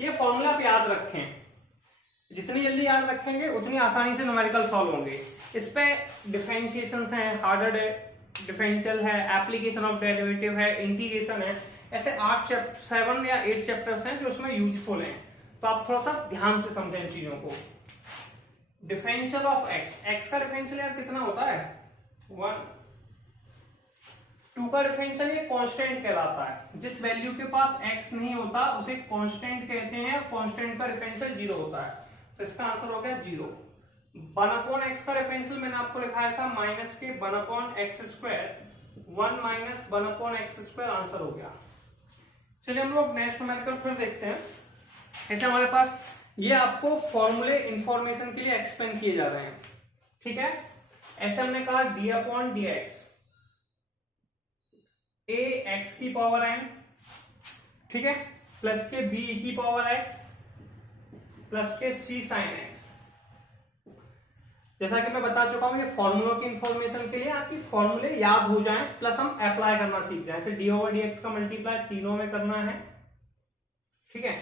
ये फॉर्मूला आप याद रखें। जितनी जल्दी याद रखेंगे उतनी आसानी से न्यूमेरिकल सॉल्व होंगे। इस पे डिफरेंशिएशन है, हार्डर डिफरेंशियल है, एप्लीकेशन ऑफ डेरिवेटिव है, इंटीग्रेशन है, ऐसे 7 या 8 चैप्टर्स हैं जो उसमें यूजफुल हैं। तो आप थोड़ा सा ध्यान से समझें इन चीजों को। डिफरेंशियल ऑफ एक्स, एक्स का डिफरेंशियल यार कितना होता है 1, 2 का डिफरेंशियल ये कांस्टेंट कहलाता है। जिस वैल्यू के पास x नहीं होता उसे कांस्टेंट कहते हैं, कांस्टेंट का डिफरेंशियल 0 होता है। तो इसका आंसर हो गया 0। 1/x का डिफरेंशियल मैंने आपको लिखाया था माइनस के 1/x², 1 माइनस 1/x², आंसर हो गया। चलिए हम लोग नेक्स्ट न्यूमेरिकल फिर देखते हैं। ऐसे हमारे पास ये आपको फॉर्मूले इंफॉर्मेशन के लिए एक्सप्लेन किए जा रहे हैं, ठीक है। ऐसे हमने कहा d/dx a x की पावर n, ठीक है, प्लस के b की पावर x प्लस के c sin x। जैसा कि मैं बता चुका हूं ये फॉर्मूलों की इंफॉर्मेशन के लिए, आपकी फॉर्मूले याद हो जाएं प्लस हम अप्लाई करना सीख जाएं। जैसे d/dx का मल्टीप्लाई तीनों में करना है, ठीक है।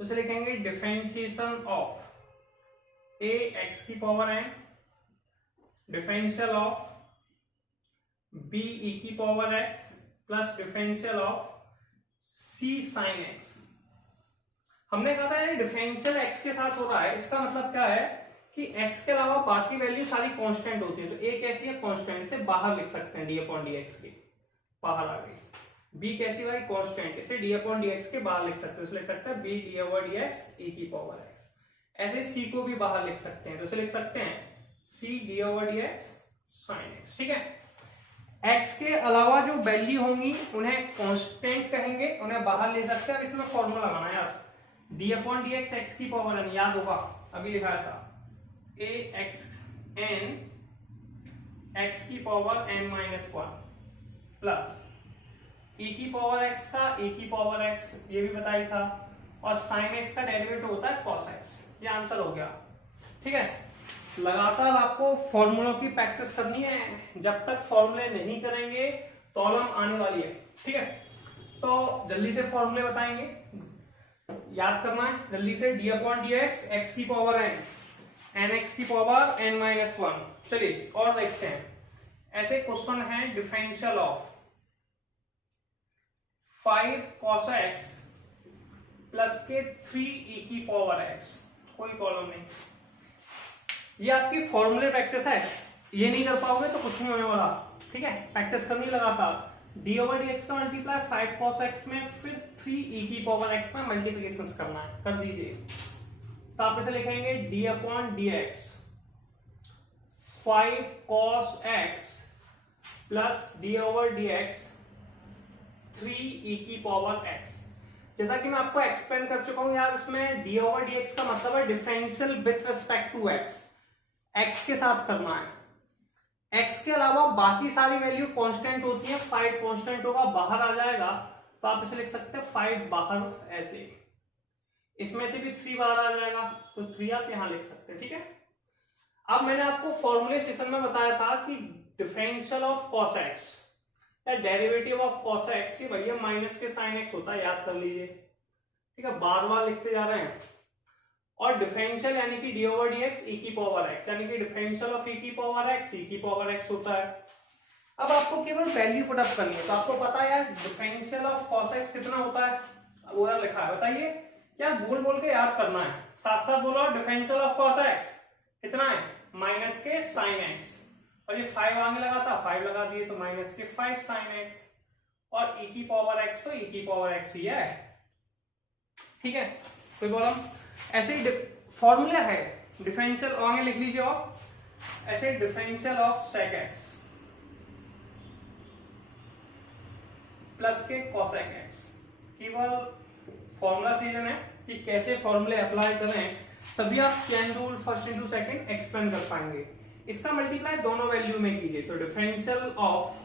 तो इसे लिखेंगे डिफरेंशिएशन ऑफ a x की power n, differential of b e की power x plus differential of c sin x। हमने कहा था ये डिफरेंशियल x के साथ हो रहा है, इसका मतलब क्या है कि x के अलावा बाकी वैल्यू सारी कांस्टेंट होती है। तो a कैसी है कांस्टेंट, से बाहर लिख सकते हैं d/dx के, बाहर आ गई। b कैसी भाई कांस्टेंट, इसे d/dx के बाहर लिख सकते हैं, तो लिख सकते हैं b d/dx e की पावर x। ऐसे c को भी बाहर लिख सकते हैं, तो इसे लिख सकते हैं c d/dx sin x, ठीक है। x के अलावा जो वैल्यू होंगी उन्हें कांस्टेंट कहेंगे, उन्हें बाहर ले सकते हैं। अब इसमें फॉर्मूला लगाना है यार, d/dx x की पावर n, याद होगा अभी लिखाया था a x n x की पावर n-1 प्लस e की पावर x का e की पावर x, ये भी बताया था, और sin x का डेरिवेटिव होता है cos x। ये आंसर हो गया, ठीक है। लगातार आपको फॉर्मूलों की प्रैक्टिस करनी है, जब तक फॉर्मूले नहीं करेंगे प्रॉब्लम आने वाली है, ठीक है। तो जल्दी से फॉर्मूले बताएंगे, याद करना है जल्दी से। d/dx x की पावर n, nx की पावर n-1। चलिए और देखते हैं। ऐसे क्वेश्चन है differential of 5 cos x plus के 3e की पावर x, कोई प्रॉब्लम नहीं। ये आपकी फॉर्मूले प्रैक्टिस है, ये नहीं कर पाओगे तो कुछ नहीं होने वाला, ठीक है। प्रैक्टिस करनी लगातार। d/dx का मल्टीप्लाई 5 cos x में, फिर 3e की पावर x में मल्टीप्लिकेशन करना है, कर दीजिए। तो आप इसे लिखेंगे d/dx 5 cos x plus d/dx 3e की पावर x। जैसा कि मैं आपको एक्सप्लेन कर चुका हूं यार, इसमें d/dx का मतलब है differential with respect to x, x के साथ करना है। x के अलावा बाकी सारी वैल्यू कांस्टेंट होती है, 5 कांस्टेंट होगा, बाहर आ जाएगा, तो आप इसे लिख सकते हैं 5 बाहर ऐसे, इसमें से भी 3 बाहर आ जाएगा, तो 3 आप यहां लिख सकते हैं, ठीक है। अब मैंने आपको फॉर्मूले सेशन में बताया था कि डिफरेंशियल ऑफ cos x या डेरिवेटिव ऑफ cos x ये भैया माइनस के sin x होता है, याद कर लीजिए, ठीक है। बार बार लिखते जा रहे हैं। और डिफरेंशियल यानी कि d/dx e की पावर x, यानी कि डिफरेंशियल ऑफ e की पावर x e की पावर x होता है। अब आपको केवल वैल्यू पुट अप करनी है, तो आपको पता है यार डिफरेंशियल ऑफ cos x कितना होता है, वो यार लिखा है, बताइए यार, बोल बोल के याद करना है, साथ साथ बोलो। डिफरेंशियल ऑफ cos x कितना है, माइनस के sin x, और ये 5 आगे लगा था, 5 लगा दिए तो माइनस के 5 sin x, और e की पावर x तो e की पावर x ही है, ठीक है, कोई प्रॉब्लम। ऐसे ही फॉर्मूला है डिफरेंशियल, आगे लिख लीजिए आप, ऐसे differential of sec x plus के cos x। केवल फॉर्मूला सीजन है कि कैसे फॉर्मूले अप्लाई करें, तभी आप chain rule first into second explain कर पाएंगे। इसका मल्टीप्लाई दोनों वैल्यू में कीजिए, तो differential of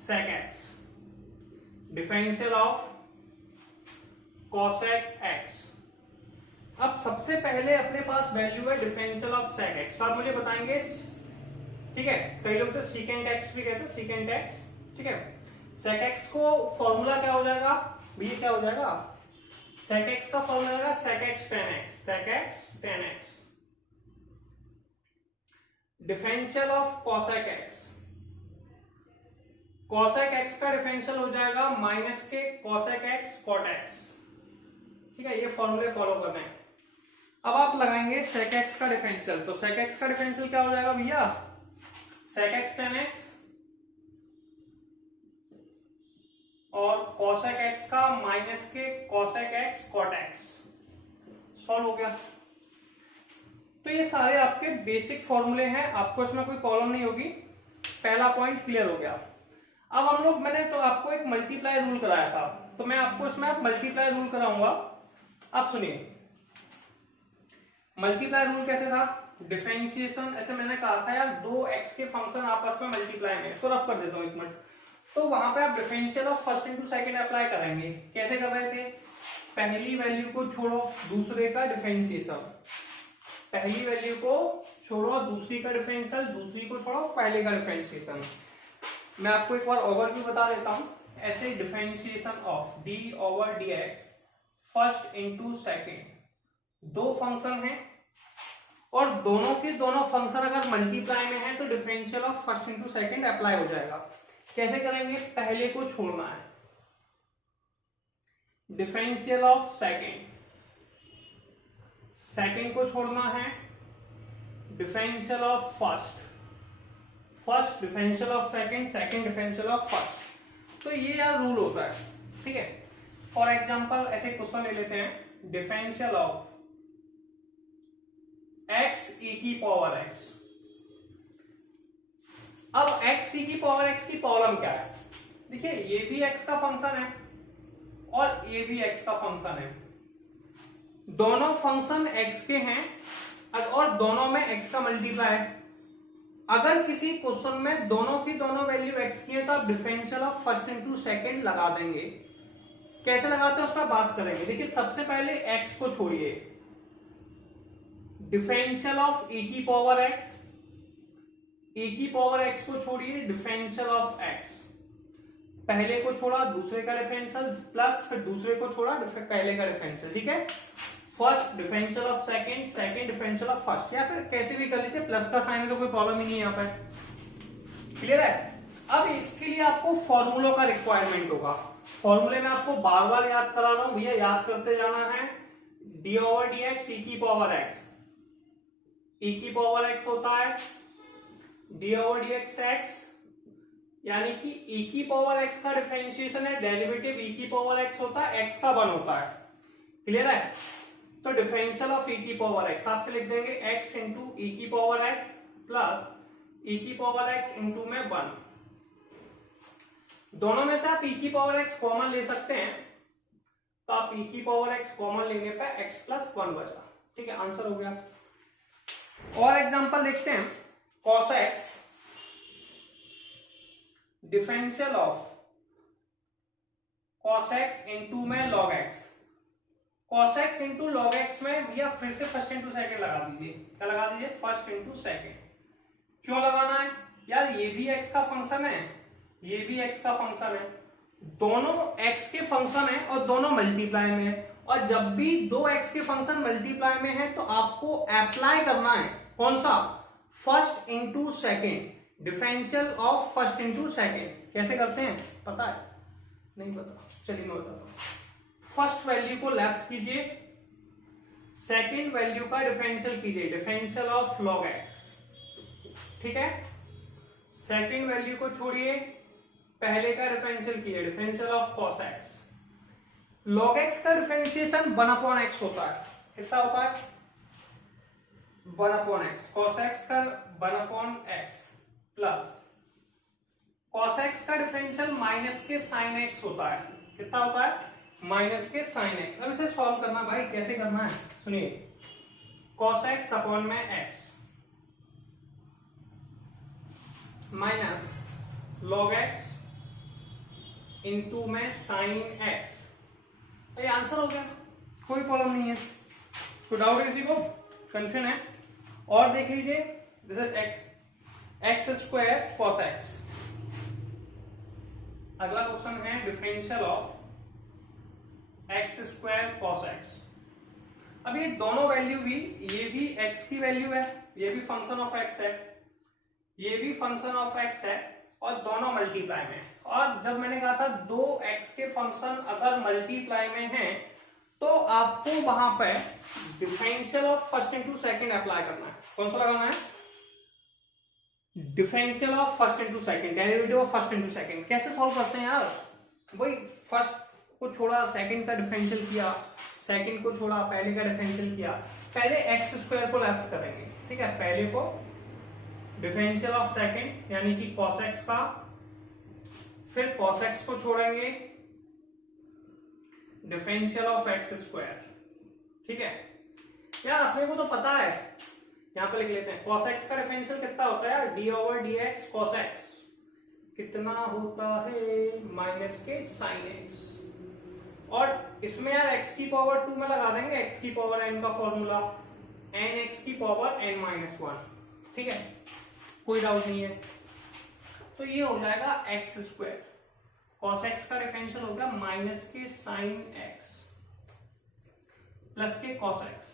sec x differential of cosec x। अब सबसे पहले अपने पास वैल्यू है डिफरेंशियल ऑफ sec x, तो आप मुझे बताएंगे, ठीक है, कई लोग से secant x भी कहते हैं, secant x, ठीक है। sec x को फॉर्मूला क्या हो जाएगा, ये क्या हो जाएगा, sec x का फॉर्मूला रहेगा sec x tan x, sec x tan x। Differential of cosec x, cosec x का डिफरेंशियल हो जाएगा माइनस के cosec x cot x। ठीक है, ये फॉर्मूले फॉलो करना है। अब आप लगाएंगे sec x का डिफरेंशियल, तो sec x का डिफरेंशियल क्या हो जाएगा भैया, sec x tan x और cosec x का माइनस के cosec x cot x। Solve हो गया। तो ये सारे आपके बेसिक फॉर्मूले हैं, आपको इसमें कोई प्रॉब्लम नहीं होगी। पहला पॉइंट क्लियर हो गया। अब हम लोग, मैंने तो आपको एक मल्टीप्लाई रूल कराया था, तो मैं आपको इसमें मल्टीप्लाई रूल कराऊंगा। आप सुनिए, मल्टीप्लाई रूल कैसे था, डिफरेंशिएशन, ऐसे मैंने कहा था यार दो एक्स के फंक्शन आपस में मल्टीप्लाई में, इसको रफ कर देता हूं एक मिनट। तो वहां पे आप differential of first into second apply करेंगे। कैसे कर रहे थे, पहली वैल्यू को छोड़ो दूसरे का डिफरेंशिएशन, पहली वैल्यू को छोड़ो दूसरी का डिफरेंशियल, दूसरी को छोड़ो पहले का डिफरेंशिएशन। मैं आपको एक बार ओवरव्यू बता देता हूं। ऐसे differentiation of D over D x first into second, दो फंक्शन हैं और दोनों के दोनों फंक्शन अगर मल्टीप्लाई में है तो differential of first into second apply हो जाएगा। कैसे करेंगे, पहले को छोड़ना है, डिफरेंशियल ऑफ सेकेंड, सेकेंड को छोड़ना है, differential of first, first differential of second, second differential of first. तो ये यार रूल होता है। ठीक है, फॉर एग्जांपल ऐसे क्वेश्चन ले लेते हैं, डिफरेंशियल ऑफ x e की पावर x। अब x e की पावर x की प्रॉब्लम क्या है, देखिए ये भी x का फंक्शन है और ये भी x का फंक्शन है, दोनों फंक्शन x के हैं और दोनों में x का मल्टीप्लाई है। अगर किसी क्वेश्चन में दोनों की दोनों वैल्यू x की है तो आप differential of first into second लगा देंगे। कैसे लगाते हैं उसका बात करेंगे। देखिए सबसे पहले x को छोड़िए, डिफरेंशियल ऑफ e की पावर x, e की पावर x को छोड़िए, डिफरेंशियल ऑफ x, पहले को छोड़ा दूसरे का डिफरेंशियल प्लस फिर दूसरे को छोड़ा पहले का डिफरेंशियल। ठीक है, first differential of second, second differential of first, या फिर कैसे भी कर लीजिए, प्लस का साइन है तो कोई प्रॉब्लम ही नहीं है यहाँ पे। क्लियर है। अब इसके लिए आपको फॉर्मूलों का रिक्वायरमेंट होगा। फॉर्मूले में आपको बार बार याद करा रहा हूं भैया, याद करते जाना है। D over D X E की पावर एक्स, ई की पावर एक्स होता है d over D X x, यानी कि e की पावर x का डिफरेंशिएशन है, डेरिवेटिव e की पावर x होता है, x का 1 होता है। क्लियर है। तो डिफरेंशियल ऑफ e की पावर x आपसे लिख देंगे x इंटू e की पावर x प्लस e की पावर x इंटू में 1। दोनों में से आप e की पावर x कॉमन ले सकते हैं, तो आप e की पावर x कॉमन लेने पर x प्लस 1 बचा। ठीक है, आंसर हो गया। और एग्जांपल देखते हैं, cos x differential of cos x into में log x, cos x into log x में भैया फिर से फर्स्ट इंटू सेकेंड लगा दीजिए। क्या लगा दीजिए, फर्स्ट इंटू सेकेंड। क्यों लगाना है यार, ये भी x का फंक्शन है, ये भी x का फंक्शन है, दोनों x के फंक्शन है और दोनों मल्टीप्लाई में है। और जब भी दो x के फंक्शन मल्टीप्लाई में है तो आपको अप्लाई करना है कौन सा, first into second, differential of first into second. कैसे करते हैं पता है, नहीं पता, चलिए मैं बताता हूं। फर्स्ट वैल्यू को लेफ्ट कीजिए, सेकेंड वैल्यू का डिफरेंशियल कीजिए, डिफरेंशियल ऑफ log x। ठीक है, सेकेंड वैल्यू को छोड़िए, पहले का डिफरेंशियल कीजिए, differential of cos x। log x का डिफरेंशिएशन 1/x होता है, कितना होता है 1/x, cos x का 1/x प्लस cos x का डिफरेंशियल माइनस के sin x होता है, कितना होता है माइनस के sin x। अब इसे सॉल्व करना भाई, कैसे करना है सुनिए, cos x अपॉन में x minus log x into में sin x। ये आंसर हो गया, कोई प्रॉब्लम नहीं है। तो डाउट है किसी को, कंफ्यूजन है? और देख लीजिए, जैसे x स्क्वायर cos x। अगला क्वेश्चन है differential of x square cos x. अब ये दोनों वैल्यू भी, ये भी एक्स की वैल्यू है, ये भी फंक्शन ऑफ एक्स है, ये भी फंक्शन ऑफ एक्स है, और दोनों मल्टीप्लाई में। और जब मैंने कहा था दो एक्स के फंक्शन अगर मल्टीप्लाई में हैं तो आपको वहां पे differential of first into second apply करना है। कौन सा लगाना है? Differential of first into second, derivative of first into second. कैसे सॉल्व करते हैं यार? वही फर्स्ट को छोड़ा सेकंड का डिफरेंशियल किया, सेकंड को छोड़ा पहले का डिफरेंशियल किया। पहले एक्स स्क्वायर को लेफ्ट करेंगे, ठीक है, पहले को डिफरेंशियल ऑफ सेकंड यानी कि cos x का, फिर cos x को छोड़ेंगे डिफरेंशियल ऑफ एक्स स्क्वायर, ठीक है। यार अपने को तो पता है, यहां पे लिख लेते हैं cos x का डिफरेंशियल कितना होता है यार, d/dx cos x कितना होता है माइनस के sin x, और इसमें यार x की पावर 2 में लगा देंगे x की पावर n का फॉर्मूला, n x की पावर n-1, ठीक है, कोई डाउट नहीं है। तो ये हो जाएगा एक्स स्क्वायर, cos x का डिफरेंशियल हो गया माइनस के sin x प्लस के cos x,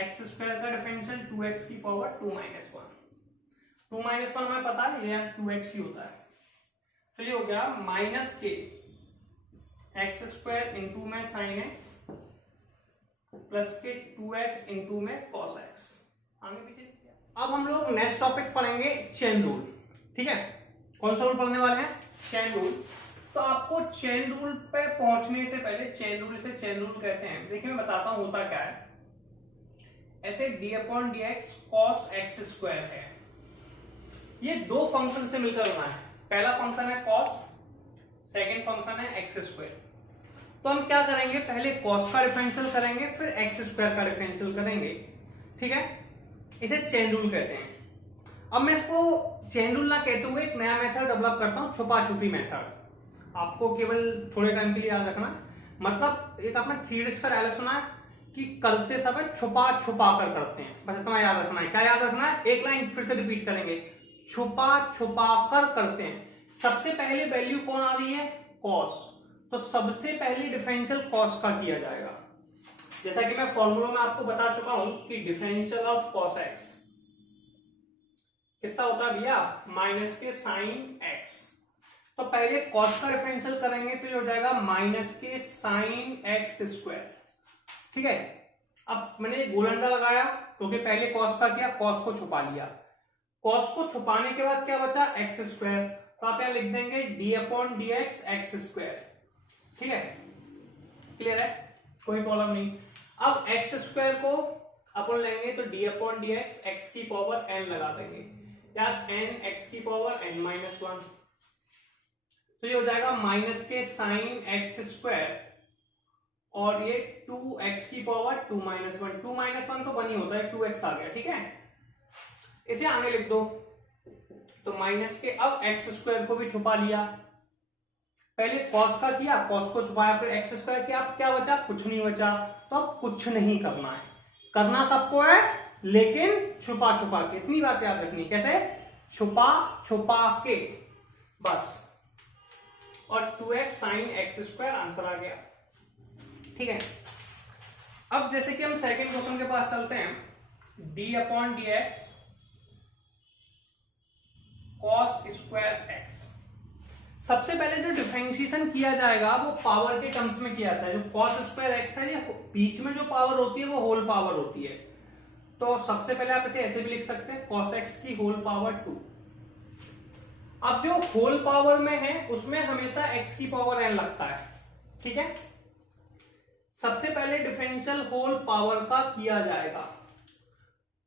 एक्स स्क्वायर का डिफरेंशियल 2x की पावर 2-1, 2-1 हमें पता है ये 2x ही होता है। तो ये हो गया माइनस के एक्स स्क्वायर इंटू में sin x प्लस के 2x इंटू में cos x। आगे पीछे। अब हम लोग नेक्स्ट टॉपिक पढ़ेंगे चेन रूल, ठीक है। कौन सा रूल पढ़ने वाले हैं? Chain rule. तो आपको चेन रूल पे पहुंचने से पहले, चेन रूल से चेन रूल कहते हैं, देखिए मैं बताता हूं होता क्या है। ऐसे d/dx cos x स्क्वायर है, ये दो फंक्शन से मिलकर बना है। पहला फंक्शन है cos, सेकेंड फंक्शन है x स्क्वायर। तो हम क्या करेंगे, पहले cos का डिफरेंशियल करेंगे, फिर x स्क्वायर का डिफरेंशियल करेंगे, ठीक है। इसे चेन रूल कहते हैं। अब मैं इसको चेन रूल ना कहते हुए एक नया मेथड डेवलप करता हूं, छुपा छुपी मेथड। आपको केवल थोड़े टाइम के लिए याद रखना, मतलब एक आपने 3 इडियट्स का डायलॉग सुना है कि करते समय छुपा छुपा कर करते हैं, बस इतना याद रखना है। क्या याद रखना है? एक लाइन फिर से रिपीट करेंगे, छुपा छुपा कर करते हैं। सबसे पहले वैल्यू कौन आ रही है? cos, तो सबसे पहले डिफरेंशियल cos का किया जाएगा। जैसा कि मैं फॉर्मूला में आपको बता चुका हूं कि डिफरेंशियल ऑफ cos x कितना होता है भैया, माइनस के sin x। तो पहले cos का डिफरेंशियल करेंगे तो ये हो जाएगा माइनस के sin x स्क्वायर, ठीक है। अब मैंने गोलंडा लगाया क्योंकि पहले cos का किया, cos को छुपा लिया। cos को छुपाने के बाद क्या बचा? x square. तो आप यहां लिख देंगे d/dx x स्क्वायर, ठीक है। क्लियर है, कोई प्रॉब्लम नहीं। अब x स्क्वायर को अपन लेंगे तो d/dx x की पावर n लगा देंगे, यार n x की पावर n-1। तो ये हो जाएगा माइनस के sin x स्क्वायर, और ये 2x की पावर 2-1, 2-1 तो 1 ही होता है, 2x आ गया, ठीक है। इसे आगे लिख दो, तो माइनस के, अब x स्क्वायर को भी छुपा लिया, पहले cos का किया, cos को छुपाया, फिर x स्क्वायर किया, अब क्या बचा? कुछ नहीं बचा। तो अब कुछ नहीं करना है, करना सबको है लेकिन छुपा छुपा के। इतनी बात याद रखनी, कैसे? छुपा छुपा के, बस। और 2x sin x square answer आ गया, ठीक है। अब जैसे कि हम सेकंड क्वेश्चन के पास चलते हैं, d/dx cos स्क्वायर x। सबसे पहले जो डिफरेंशिएशन किया जाएगा वो पावर के टर्म्स में किया जाता है। जो cos स्क्वायर x है, ये बीच में जो पावर होती है वो होल पावर होती है। तो सबसे पहले आप इसे ऐसे भी लिख सकते हैं, cos x की होल पावर 2। अब जो होल पावर में है उसमें हमेशा x की पावर n लगता है, ठीक है। सबसे पहले डिफरेंशियल होल पावर का किया जाएगा,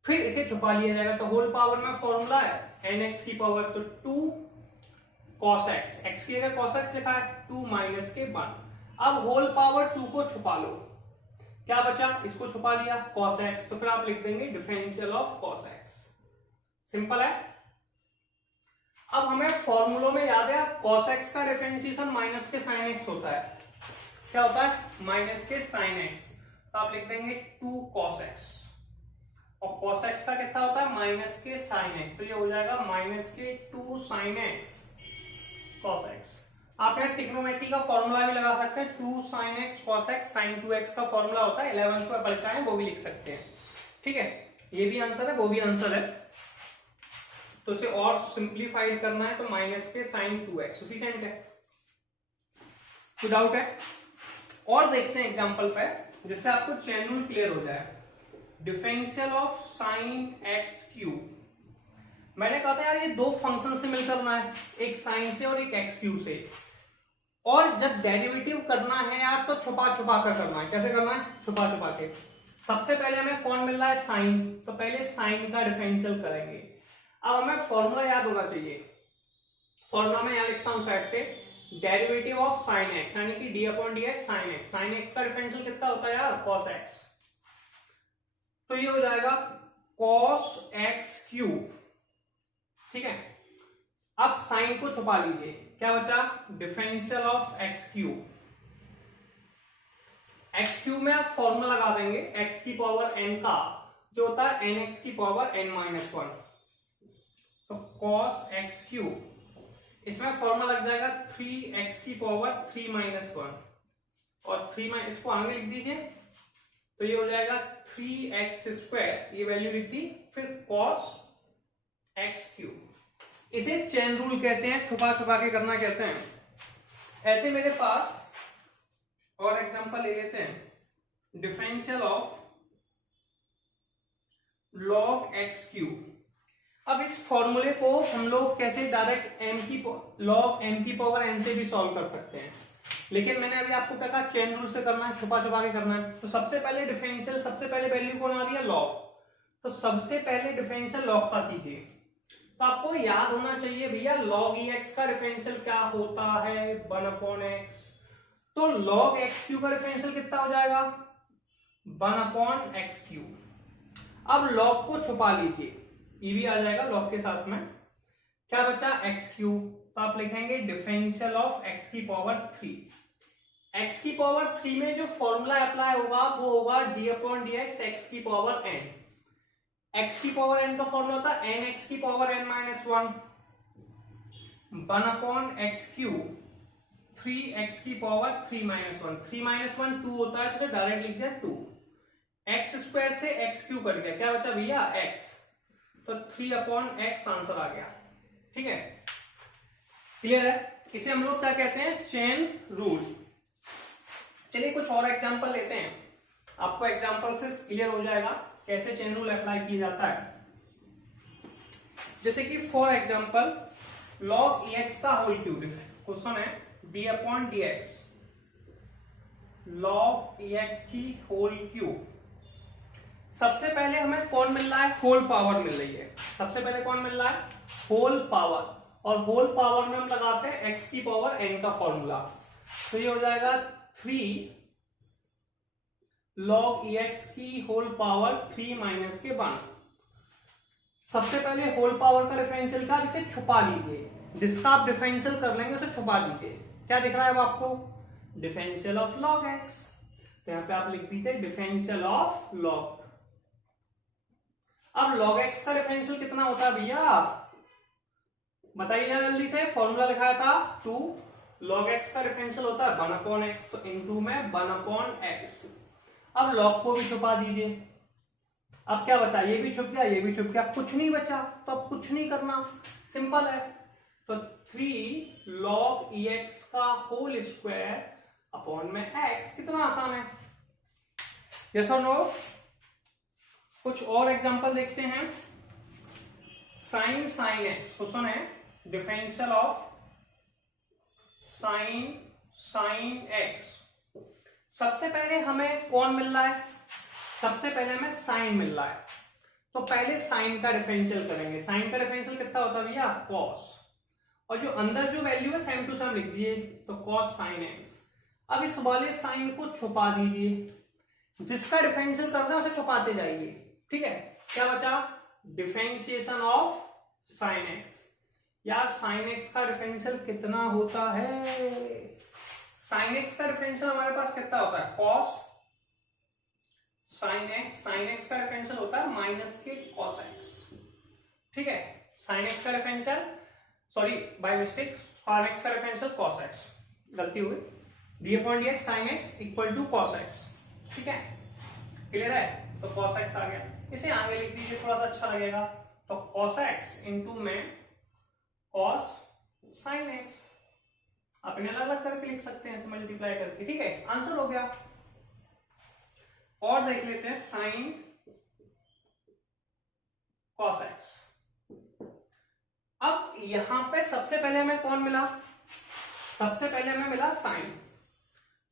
फिर इसे छुपा लिया जाएगा। तो होल पावर में फॉर्मूला है nx की पावर, तो 2 cos x, x की जगह cos x लिखा है, 2 माइनस के 1। अब होल पावर 2 को छुपा लो, क्या बचा? इसको छुपा लिया, cos x, तो फिर आप लिख देंगे differential of cos x। Simple है। अब हमें फॉर्मूलों में याद है, cos x का डिफरेंशिएशन माइनस के sin x होता है। क्या होता है? माइनस के sin x। तो आप लिख देंगे 2 cos x, और cos x का कितना होता है? माइनस के sin x। तो ये हो जाएगा माइनस के 2 sin x cos x। आप यहाँ ट्रिग्नोमेट्री का फॉर्मूला भी लगा सकते हैं, 2 sin x cos x sin 2x का फॉर्मूला होता है, 11 पे पढ़ता है, वो भी लिख सकते हैं। ठीक है, ये भी आंसर है, वो भी आंसर है। तो इसे और सिंप्लीफाइड करना है तो माइनस पे sin 2x सफिशिएंट है। कोई डाउट है? और देखते हैं एग्जांपल पे, जिससे आपको चेन रूल क्लियर हो जाए। Differential of sin x cube, मैंने कहा था यार ये दो फंक्शन से मिलकर करना है, एक साइन से और एक एक्स क्यूब से। और जब डेरिवेटिव करना है यार तो छुपा छुपा कर करना है। कैसे करना है? छुपा छुपा के। सबसे पहले हमें कौन मिल रहा है? साइन, तो पहले साइन का डिफरेंशियल करेंगे। अब हमें फॉर्मूला याद होना चाहिए। फॉर्मूला में यहां लिखता हूं साइड से, डेरिवेटिव ऑफ साइन एक्स यानी कि D upon D x sine x. Sine x का डिफरेंशियल कितना होता है यार? Cos x. तो ये हो जाएगा कॉस एक्स क्यूब। ठीक है, अब साइन को छुपा लीजिए, क्या बचा? Differential of x cube. X cube में आप फॉर्मूला लगा देंगे एक्स की पावर एन का, जो होता है एन एक्स की पावर एन माइनस वन। तो कॉस एक्स क्यूब, इसमें फॉर्मूला लग जाएगा 3x की पावर 3 माइनस वन, और 3 इसको आगे लिख दीजिए, तो ये हो जाएगा 3x स्क्वायर, ये वैल्यू लिख दी, फिर कॉस एक्स क्यूब। इसे चेन रूल कहते हैं, छुपा छुपा के करना कहते हैं। ऐसे मेरे पास और एग्जांपल ले लेते हैं, differential of log x cube. अब इस फॉर्मूले को हम लोग कैसे डायरेक्ट log m की पावर n से भी सॉल्व कर सकते हैं, लेकिन मैंने अभी आपको क्या कहा? चेन रूल से करना है, छुपा छुपा के करना है। तो सबसे पहले डिफरेंशियल, सबसे पहले वैल्यू कौन आ रही है? log। तो सबसे पहले डिफरेंशियल log का कीजिए। तो आपको याद होना चाहिए भैया log ex का डिफरेंशियल क्या होता है? 1 अपॉन x। तो log x क्यूब का डिफरेंशियल कितना हो जाएगा? 1 अपॉन एक्स क्यूब। अब log को छुपा लीजिए, ये भी आ जाएगा log के साथ में। क्या बचा? x cube. तो आप लिखेंगे डिफरेंशियल ऑफ x की पावर 3। x की पावर 3 में जो फॉर्मूला अप्लाई होगा वो होगा d upon D X x की पावर n। x की पावर n का फॉर्मूला होता है n x की power n minus one, 1 upon x cube 3x की power 3 minus one. 3 minus one 2 होता है, तो डायरेक्ट लिख दिया 2। एक्स स्क्वायर से एक्स क्यूब कट गया, क्या बचा भैया? x। तो 3 अपॉन एक्स आंसर आ गया। ठीक है, क्लियर है? इसे हम लोग क्या कहते हैं? Chain rule. चलिए कुछ और एग्जांपल लेते हैं, आपको एग्जांपल से क्लियर हो जाएगा कैसे चेन रूल अप्लाई किया जाता है। जैसे कि फॉर एग्जांपल log ex का होल क्यूब। क्वेश्चन है d upon D x log ex की होल क्यूब। सबसे पहले हमें कौन मिल रहा है? होल पावर मिल रही है। सबसे पहले कौन मिल रहा है? Whole power. और होल पावर में हम लगाते हैं x की पावर n का फॉर्मूला, तो ये हो जाएगा 3 log ex की होल पावर 3 माइनस के 1। सबसे पहले होल पावर का डिफरेंशियल का, इसे छुपा लीजिए, जिसका आप डिफरेंशियल कर लेंगे उसे छुपा लीजिए। क्या दिख रहा है वो आपको? Differential of log x। तो यहां पे आप लिख दीजिए डिफरेंशियल ऑफ log। अब log x का डिफरेंशियल कितना होता है भैया? बताइए जल्दी से। फॉर्मूला लिखाया था 2, log x का डिफरेंशियल होता है 1 अपॉन एक्स, तो इनटू में 1 अपॉन एक्स। अब log को भी छुपा दीजिए। अब क्या बचा? ये भी छुप गया, ये भी छुप गया, कुछ नहीं बचा। तो अब कुछ नहीं करना, सिंपल है। तो 3 log ex का होल स्क्वायर अपॉन में x। कितना आसान है, यस और नो? कुछ और एग्जांपल देखते हैं। sin x। क्वेश्चन है डिफरेंशियल ऑफ sin x। सबसे पहले हमें कौन मिल रहा है? सबसे पहले हमें साइन मिल रहा है, तो पहले साइन का डिफरेंशियल करेंगे। साइन का डिफरेंशियल कितना होता है भैया? cos। और जो अंदर जो वैल्यू है सेम टू सेम लिख दिए, तो cos sin x। अब इस वाले साइन को छुपा दीजिए, जिसका डिफरेंशियल करना है उसे छुपाते जाइए। ठीक है, क्या बचा? Differentiation of sin x। यार sin x का डिफरेंशियल कितना होता है? sin x का डिफरेंशियल हमारे पास कितना होता है? cos sin x। sin x का डिफरेंशियल होता है माइनस के cos x। ठीक है, sin x का differential sorry by mistake, sin x का डिफरेंशियल cos x, गलती हुई, d upon dx sin x equal to cos x, ठीक है, क्लियर है, तो cos x आ गया, इसे आगे लिख दीजिए थोड़ा सा अच्छा लगेगा, तो cos x इंटू में cos sin x, अपने अलग अलग करके लिख सकते हैं, मल्टीप्लाई करके, ठीक है, आंसर हो गया। और देख लेते हैं sin cos x। अब यहां पे सबसे पहले हमें कौन मिला, सबसे पहले हमें मिला साइन,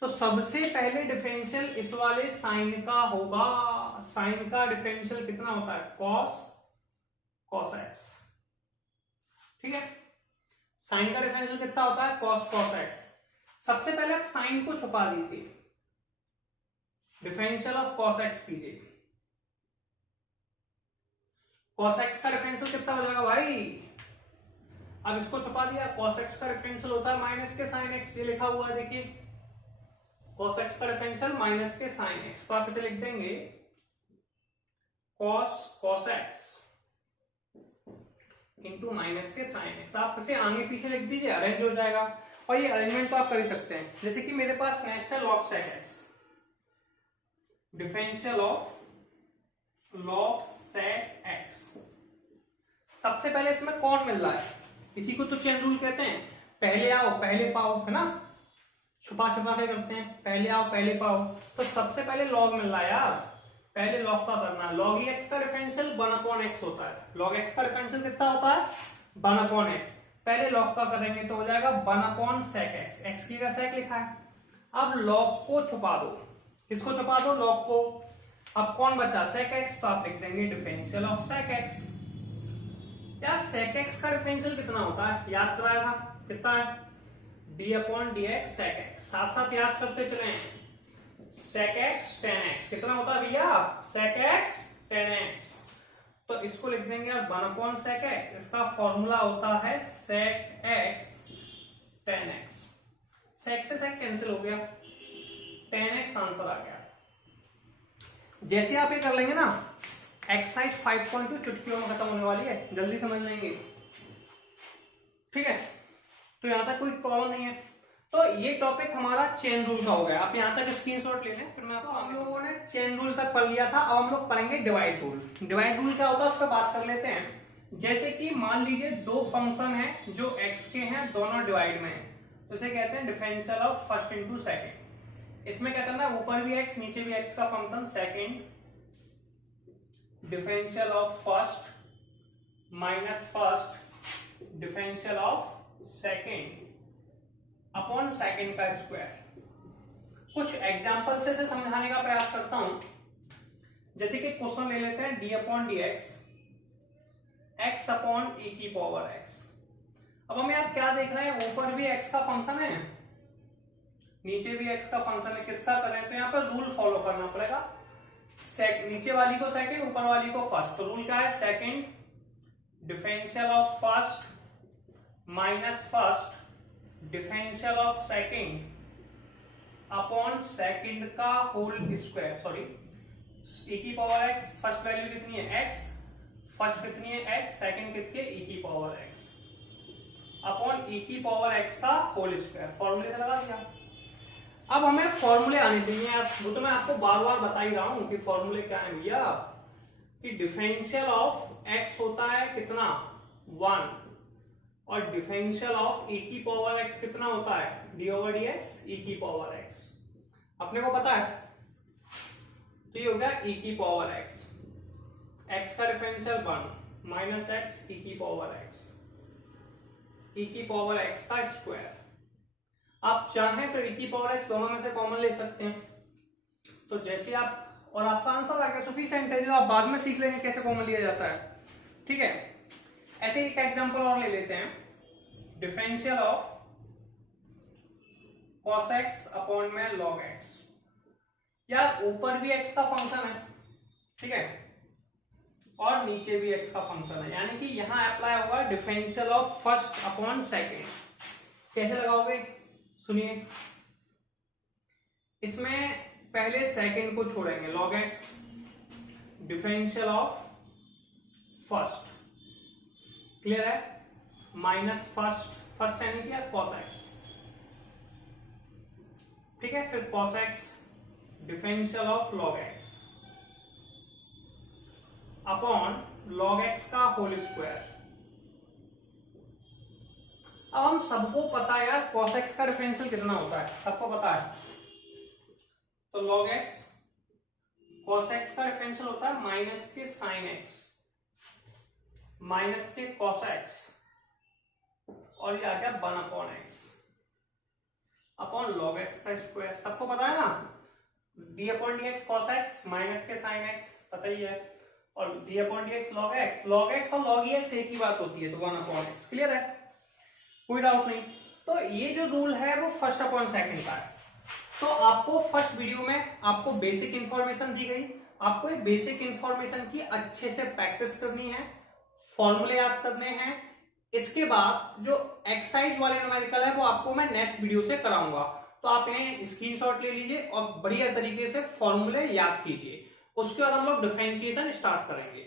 तो सबसे पहले डिफरेंशियल इस वाले साइन का होगा, साइन का डिफरेंशियल कितना होता है, cos x, ठीक है, साइन का डिफरेंशियल कितना होता है, cos x। सबसे पहले आप साइन को छुपा दीजिए, डिफरेंशियल ऑफ cos x कीजिए, cos x का डिफरेंशियल कितना हो जाएगा भाई, अब इसको छुपा दिया, cos x का डिफरेंशियल होता है माइनस के sin x, ये लिखा हुआ है देखिए, cos x का डिफरेंशियल माइनस के sin x, तो आप इसे लिख देंगे cos x इंटू माइनस के sin x, आप इसे आगे पीछे लिख दीजिए, अरेंज हो जाएगा, और ये अरेंजमेंट तो आप कर ही सकते हैं, जैसे कि मेरे पास नेक्स्ट है log sec x, differential of log sec x, सबसे पहले इसमें कौन मिल रहा है, इसी को तो चेन रूल कहते हैं, पहले आओ पहले पाओ, है ना, छुपा छुपा के करते हैं, पहले आओ पहले पाओ, तो सबसे पहले log मिल रहा है यार, पहले log का करना है, log x का डिफरेंशियल 1 अपॉन x होता है, log x का डिफरेंशियल कितना होता है 1 अपॉन x, पहले log का करेंगे तो हो जाएगा 1 अपॉन sec x, x की जगह sec लिखा है, अब log को छुपा दो, किसको छुपा दो, log को, अब कौन बचा sec x, तो आप लिख देंगे डिफरेंशियल ऑफ sec x, यार sec x का डिफरेंशियल कितना होता है, याद कराया था, कितना है, d upon dx sec x, साथ साथ याद करते चले, sec x tan x कितना होता है भैया, sec x tan x, तो इसको लिख देंगे 1 अपॉन sec x, इसका फॉर्मूला होता है sec x tan x, sec से sec कैंसिल हो गया, tan x आंसर आ गया। जैसे आप ये कर लेंगे ना, एक्सरसाइज 5.2 चुटकियों में खत्म होने वाली है, जल्दी समझ लेंगे, ठीक है, तो यहां तक कोई प्रॉब्लम नहीं है, तो ये टॉपिक हमारा चेन रूल का हो गया, आप यहां तक स्क्रीनशॉट ले लें, फिर मैं आपको, हम लोगों ने चेन रूल तक पढ़ लिया था, अब हम लोग पढ़ेंगे डिवाइड रूल। डिवाइड रूल क्या होता है उस पर बात कर लेते हैं। जैसे कि मान लीजिए दो फंक्शन है जो x के हैं, दोनों डिवाइड में है, तो इसे कहते हैं differential of first into second. इसमें क्या करना है, ऊपर भी x नीचे भी x का function, second differential of first minus first differential of second upon second का स्क्वायर। कुछ एग्जांपल से समझाने का प्रयास करता हूं, जैसे कि क्वेश्चन ले लेते हैं d upon D x upon e की पावर x। अब हम यार क्या देख रहे हैं, ऊपर भी x का फंक्शन है, नीचे भी x का फंक्शन है, किसका करें, तो यहाँ पर रूल फॉलो करना पड़ेगा, नीचे वाली को सेकंड ऊपर वाली को फर्स्ट, तो रूल क्या है, second differential of first minus first differential of second upon second का होल स्क्वायर, सॉरी e की पावर x, फर्स्ट वैल्यू कितनी है x, फर्स्ट कितनी है x, सेकंड कितनी है e की पावर x अपॉन e की पावर x का होल स्क्वायर, फॉर्मूले से लगा दिया। अब हमें फॉर्मूले आने चाहिए यार, वो तो मैं आपको बार बार बता ही रहा हूं कि फॉर्मूले क्या है भैया, कि डिफरेंशियल ऑफ x होता है कितना 1, और डिफरेंशियल ऑफ e की पावर x कितना होता है d ओवर dx e की पावर x, अपने को पता है, तो ये हो गया e की पावर x, x का डिफरेंशियल 1 माइनस x e की पावर x, e की पावर x का स्क्वायर। आप चाहें तो e की पावर x दोनों में से कॉमन ले सकते हैं, तो जैसे आप, और आपका आंसर आ गया, सफिशिएंट है, जो आप बाद में सीख लेंगे कैसे कॉमन लिया जाता है, ठीक है। ऐसे एक एग्जांपल और ले लेते हैं, differential of cos x upon में log x, यार ऊपर भी x का फंक्शन है, ठीक है, और नीचे भी x का फंक्शन है, यानी कि यहां अप्लाई होगा differential of first upon second. कैसे लगाओगे सुनिए, इसमें पहले सेकेंड को छोड़ेंगे, log x differential of first, clear है, माइनस फर्स्ट यानी क्या cos x, ठीक है। फिर cos x differential of log x upon log x का होल स्क्वायर। अब हम सबको पता है यार cos x का डिफरेंशियल कितना होता है, सबको पता है। तो log x cos x का डिफरेंशियल होता है माइनस के sin x माइनस के cos x और ये आ गया 1/x अपॉन log x का स्क्वायर। सबको पता है ना, d/dx cos x माइनस के sin x पता ही है, और d/dx log x और log x एक ही बात होती है, तो 1/x। क्लियर है, कोई डाउट नहीं। तो ये जो रूल है वो फर्स्ट अपॉन सेकंड का है। तो आपको फर्स्ट वीडियो में आपको बेसिक इंफॉर्मेशन दी गई, आपको ये बेसिक इंफॉर्मेशन की अच्छे से प्रैक्टिस करनी है, फॉर्मूले याद करने हैं। इसके बाद जो एक्सरसाइज वाले न्यूमेरिकल है वो आपको मैं नेक्स्ट वीडियो से कराऊंगा, तो आप इन्हें स्क्रीनशॉट ले लीजिए और बढ़िया तरीके से फॉर्मूले याद कीजिए। उसके बाद हम लोग डिफरेंशिएशन स्टार्ट करेंगे।